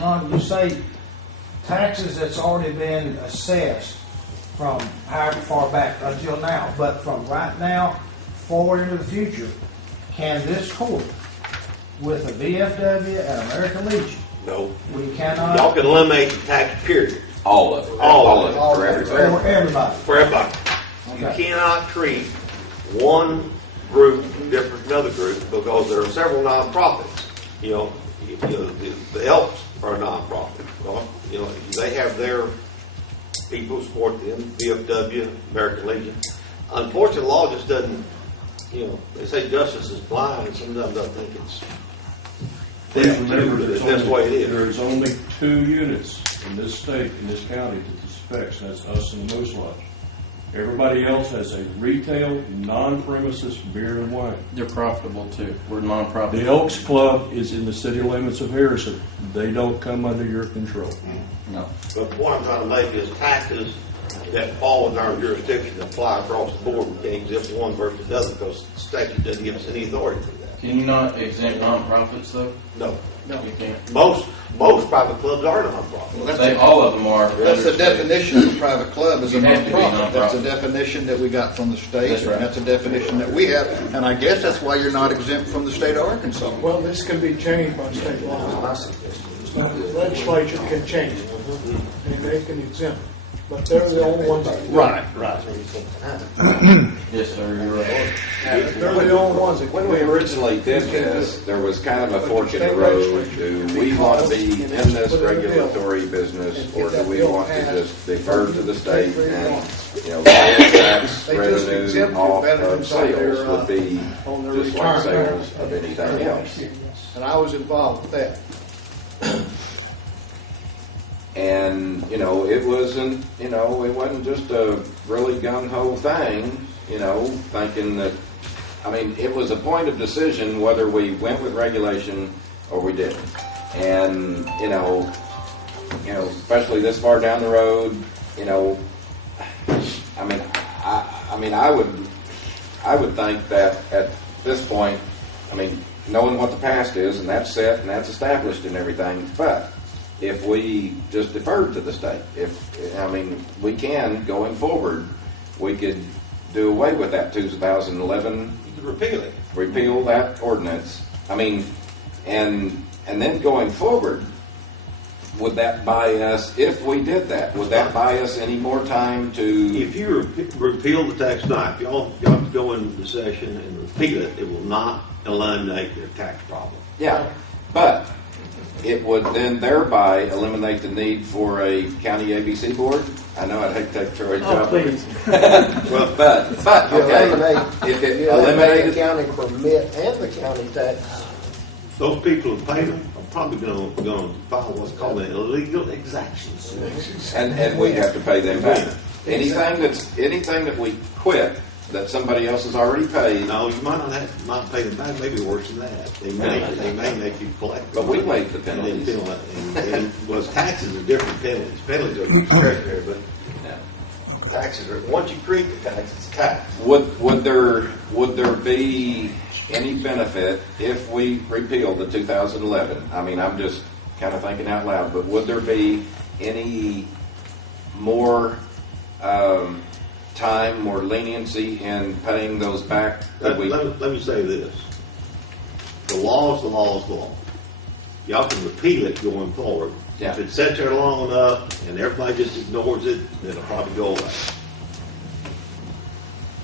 Ron? You say taxes that's already been assessed from however far back until now, but from right now forward into the future, can this court, with a VFW and American Legion, No. we cannot. Y'all can eliminate the tax period. All of it. All of it. For everybody. For everybody. For everybody. Okay. You cannot treat one group different than another group because there are several nonprofits. The Elks are a nonprofit. Well, they have their people support them, VFW, American Legion. Unfortunately, law just doesn't, they say justice is blind, and sometimes I think it's Please remember that's the way it is. There's only 2 units in this state, in this county, that this affects, and that's us and the Moose Lodge. Everybody else has a retail, non-premises beer and wine. They're profitable too. We're non-profit. The Elks Club is in the city limits of Harrison. They don't come under your control. No. But the point I'm trying to make is taxes that fall within our jurisdiction apply across the board. We can't exempt one versus the other because the statute doesn't give us any authority to do that. Can you not exempt non-profits though? No. You can't. Most private clubs are non-profit. All of them are. That's the definition of a private club is a You have to be nonprofit. That's a nonprofit. definition that we got from the state. That's right. And that's a definition that we have. And I guess that's why you're not exempt from the state of Arkansas. Well, this can be changed by state law. The legislature can change it, and they can exempt it. But they're the only ones that can do it. Right. Yes, sir. You're right. They're the only ones that can When do we it. originally did this, there was kind of a fork in the road. Do we want to be in this regulatory business, or do we want to just defer to the state and, sales tax They just revenue exempt off your of benefits on sales their, would be on their just like retirement. sales of anything else? And I was involved with that. And, it wasn't, it wasn't just a really gung-ho thing, thinking that, it was a point of decision whether we went with regulation or we didn't. And, especially this far down the road, I would think that at this point, knowing what the past is, and that's set and that's established and everything, but if we just deferred to the state, we can, going forward, we could do away with that 2011. You could repeal it. Repeal that ordinance. And then going forward, would that buy us, if we did that, would that buy us any more time to... If you repeal the tax now, if y'all have to go into the session and repeal it, it will not eliminate your tax problem. Yeah, but it would then thereby eliminate the need for a county ABC board. I know I'd hate to take Troy's job. Please. Well, but okay, if it eliminated the county permit and the county tax. Those people who pay them are probably going to file what's called an illegal exaction suit. and we have to pay them back. Anything that we quit that somebody else has already paid. No, you might not pay them back. Maybe worse than that. They may make you collect. But we waive the penalties. And taxes are different penalties. Penalties are discretionary, but taxes are, once you create the tax, it's a tax. Would there be any benefit if we repeal the 2011? I mean, I'm just kind of thinking out loud, but would there be any more time, more leniency in paying those back? Let me say this. The law is the law is the law. Y'all can repeal it going forward. Yeah. If it sits there long enough and everybody just ignores it, then it'll probably go away.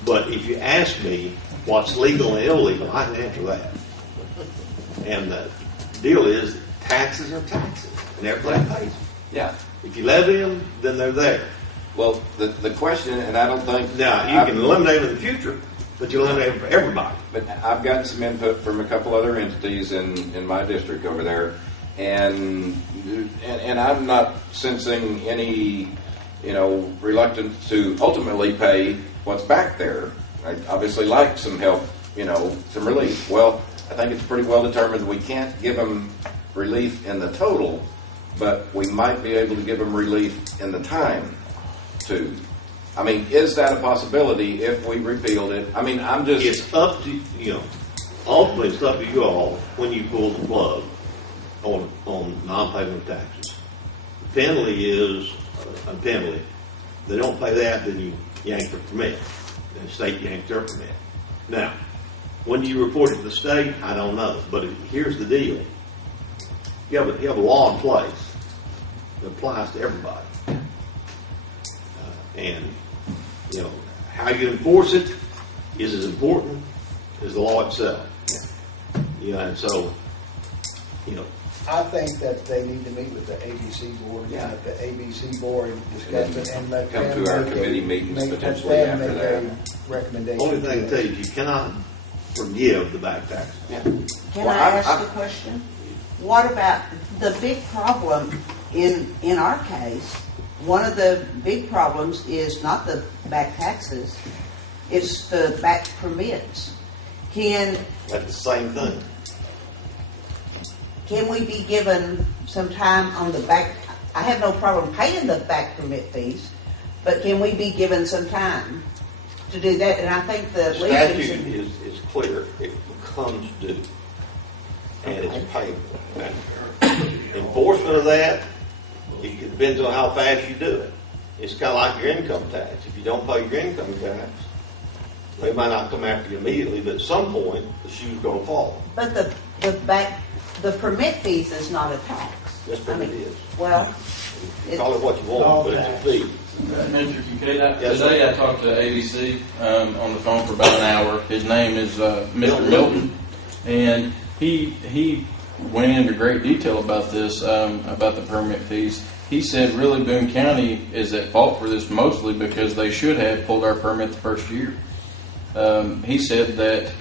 But if you ask me what's legal and illegal, I can answer that. And the deal is taxes are taxes, and everybody pays them. Yeah. If you levy them, then they're there. Well, the question, and I don't think... Now, you can eliminate them in the future, but you eliminate them for everybody. But I've gotten some input from a couple other entities in my district over there, and I'm not sensing any, reluctance to ultimately pay what's back there. I obviously like some help, some relief. Well, I think it's pretty well determined that we can't give them relief in the total, but we might be able to give them relief in the time, too. I mean, is that a possibility if we repealed it? I mean, I'm just... It's up to, ultimately it's up to you all when you pull the plug on non-payment of taxes. The penalty is a penalty. If they don't pay that, then you yank their permit. And the state yanks their permit. Now, when you report it to the state, I don't know. But here's the deal. You have a law in place that applies to everybody. And how you enforce it is as important as the law itself. And so, I think that they need to meet with the ABC board, and let the ABC board discuss it and let come them to our make committee a, meetings make, potentially let them after make that. a recommendation. Only thing I can tell you is you cannot forgive the back taxes. Can I ask a question? What about the big problem in our case? One of the big problems is not the back taxes, it's the back permits. That's the same thing. Can we be given some time on the back? I have no problem paying the back permit fees, but can we be given some time to do that? And I think the statute is clear. It becomes due, and it's payable. Enforcement of that, it depends on how fast you do it. It's kind of like your income tax. If you don't pay your income tax, they might not come after you immediately, but at some point, the shoe's going to fall. But the permit fees is not a tax. Yes, but it is. Well, Call it what you want, but it's a fee. Mr. Kincaid, today I talked to ABC on the phone for about an hour. His name is Mr. Milton, and he went into great detail about this, about the permit fees. He said really Boone County is at fault for this mostly because they should have pulled our permit the first year. He said that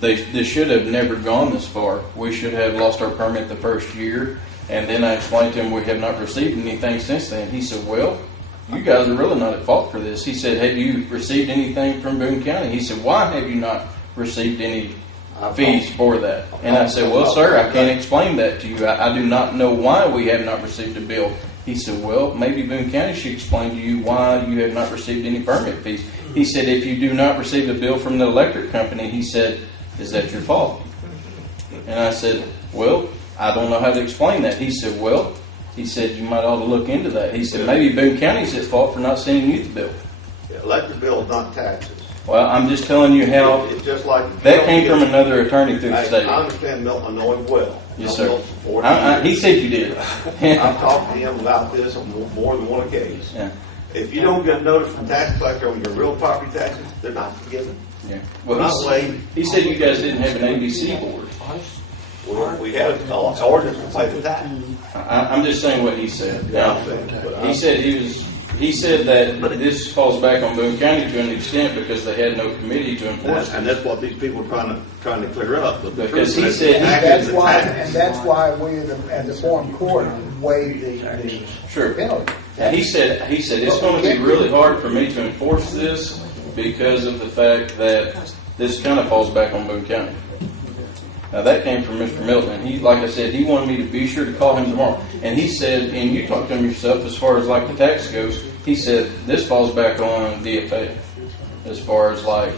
this should have never gone this far. We should have lost our permit the first year, and then I explained to him we have not received anything since then. He said, well, you guys are really not at fault for this. He said, have you received anything from Boone County? He said, why have you not received any fees for that? And I said, well, sir, I can't explain that to you. I do not know why we have not received a bill. He said, well, maybe Boone County should explain to you why you have not received any permit fees. He said, if you do not receive a bill from the electric company, he said, is that your fault? And I said, well, I don't know how to explain that. He said, well, he said, you might ought to look into that. He said, maybe Boone County's at fault for not sending you the bill. Yeah, electric bill is not taxes. Well, I'm just telling you how it's just like that came from another attorney through the state. I understand Milton, I know him well. Yes, sir. He said you did. I've talked to him about this on more than one occasion. Yeah. If you don't get a notice from tax collector on your real property taxes, they're not forgiven. Yeah. Well, he said you guys didn't have an ABC board. Well, we had an ordinance to pay the tax. I'm just saying what he said. Now, he said that this falls back on Boone County to an extent because they had no committee to enforce it. And that's what these people are trying to clear up. Because he said that's why we at the forum court waived the penalty. And he said it's going to be really hard for me to enforce this because of the fact that this kind of falls back on Boone County. Now that came from Mr. Milton, and he, like I said, he wanted me to be sure to call him tomorrow. And he said, and you talked to him yourself, as far as like the tax goes, he said this falls back on DFA, as far as like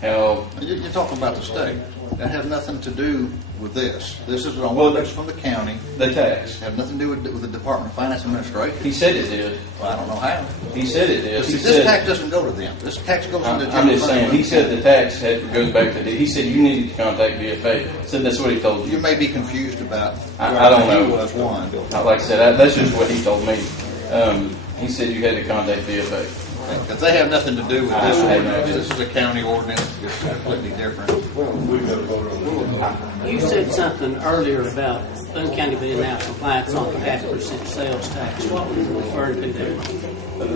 how. You're talking about the state. That has nothing to do with this. This is an ordinance from the county. The tax. Has nothing to do with the Department of Finance Administration. He said it did. Well, I don't know how. He said it did. See, He this said, tax doesn't go to them. This tax goes to the general I'm just fund. saying, he said the tax goes back to, he said you needed to contact DFA. Said that's what he told you. You may be confused about. I don't know. He was one. Like I said, that's just what he told me. He said you had to contact DFA. Because they have nothing to do with this I ordinance. know. This is a county ordinance. It's completely different. You said something earlier about Boone County being out of compliance on the 0.5% sales tax. What were you referring to there?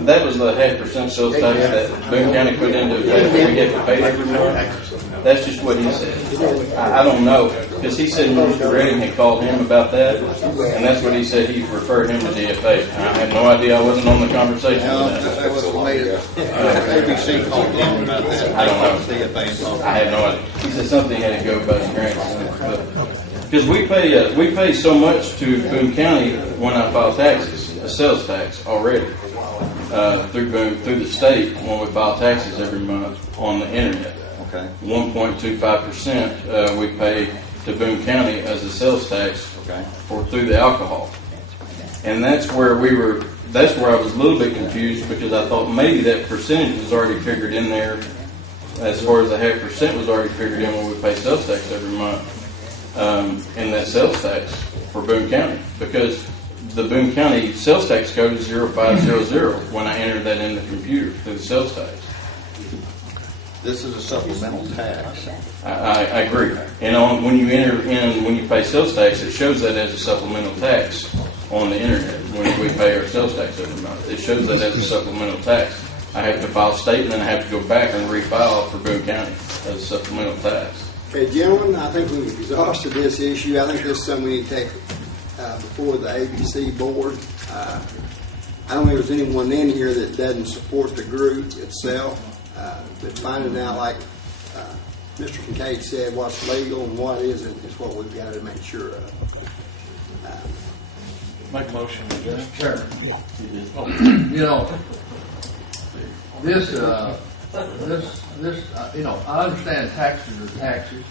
That was the 0.5% sales tax that Boone County put into effect that we get to pay every month. That's just what he said. I don't know, because he said Mr. Redding had called him about that, and that's what he said. He referred him to DFA. I had no idea. I wasn't on the conversation with that. That was what made it. ABC called him about that. I don't know. DFA involved. I have no idea. He said something had to go about his grants. Because we pay so much to Boone County when I file taxes, a sales tax already, through the state when we file taxes every month on the internet. Okay. 1.25% we pay to Boone County as a sales tax through the alcohol. And that's where I was a little bit confused, because I thought maybe that percentage was already figured in there, as far as the 0.5% was already figured in when we pay sales tax every month, in that sales tax for Boone County, because the Boone County sales tax code is 0500 when I entered that in the computer through the sales tax. This is a supplemental tax. I agree. And when you pay sales tax, it shows that as a supplemental tax on the internet. When we pay our sales tax every month, it shows that as a supplemental tax. I have to file a statement, and I have to go back and refile for Boone County as a supplemental tax. Okay, gentlemen, I think we've exhausted this issue. I think this is something we need to take before the ABC board. I don't think there's anyone in here that doesn't support the group itself. But finding out, like Mr. Kincaid said, what's legal and what isn't is what we've got to make sure of. Make a motion, Judge. Chairman. You know, this, I understand taxes are taxes,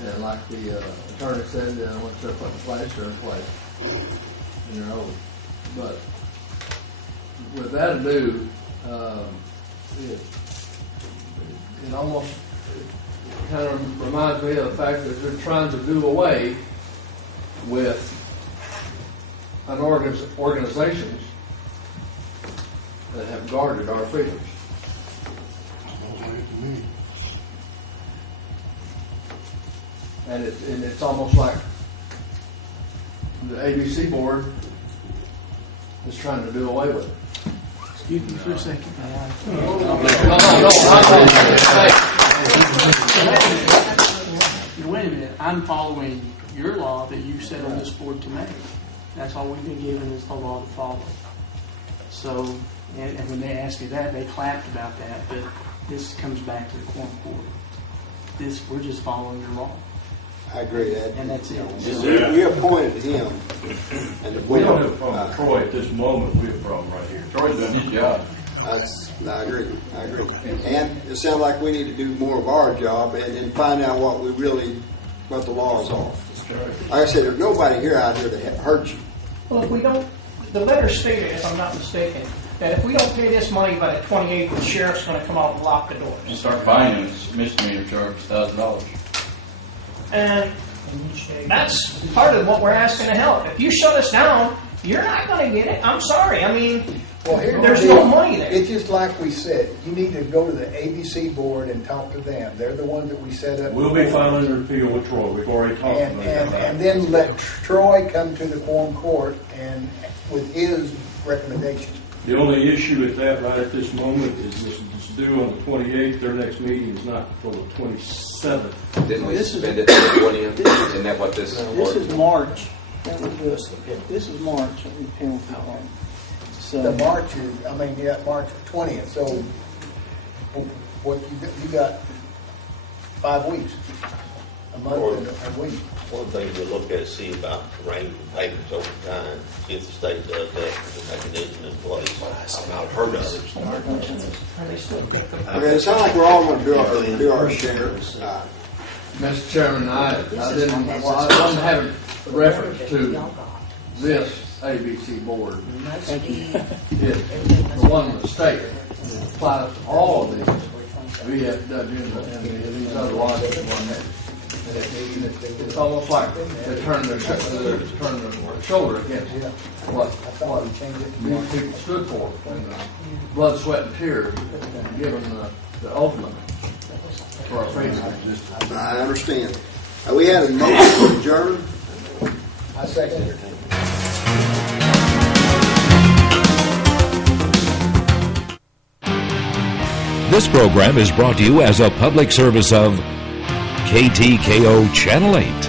and like the attorney said, once they're put in place, they're in place. And they're over. But with that ado, it almost kind of reminds me of the fact that they're trying to do away with an organizations that have guarded our freedoms. And it's almost like the ABC board is trying to do away with it. Excuse me for a second. Wait a minute. I'm following your law that you set on this board to make. That's all we've been given is the law to follow. So, and when they asked me that, they clapped about that. But this comes back to the Quorum Court. We're just following your law. I agree that, and that's it. We appointed him, and if we don't have a problem with Troy at this moment. We have a problem right here. Troy's doing his job. I agree. And it sounds like we need to do more of our job and find out what the laws are. Like I said, there's nobody out here that hurt you. Well, if we don't, the letter stated, if I'm not mistaken, that if we don't pay this money by the 28th, the sheriff's going to come out and lock the doors. And start finding us misdemeanor charge $1,000. And that's part of what we're asking to help. If you shut us down, you're not going to get it. I'm sorry. I mean, there's no money there. It's just like we said. You need to go to the ABC board and talk to them. They're the ones that we set up. We'll be filing an appeal with Troy. We've already talked about that. And then let Troy come to the Quorum Court and with his recommendation. The only issue with that right at this moment is this is due on the 28th. Their next meeting is not until the 27th. Didn't we suspend it to the 20th? Isn't that what this is? This is March. This is March. So the March is, March 20th. So what you got 5 weeks. month and a week. One thing we look at is see about arranging payments over time, see if the state does that, the mechanism in place. I've not heard of it. Okay, it sounds like we're all going to do our share. Mr. Chairman, I wasn't having reference to this ABC board. The one in the state applies to all of these VFW and these other lodges. It's almost like they turn their shoulder against what these people stood for. Blood, sweat, and tears, given the ultimate for our faith in existence. I understand. We had a motion to adjourn. I second it. This program is brought to you as a public service of KTKO Channel 8.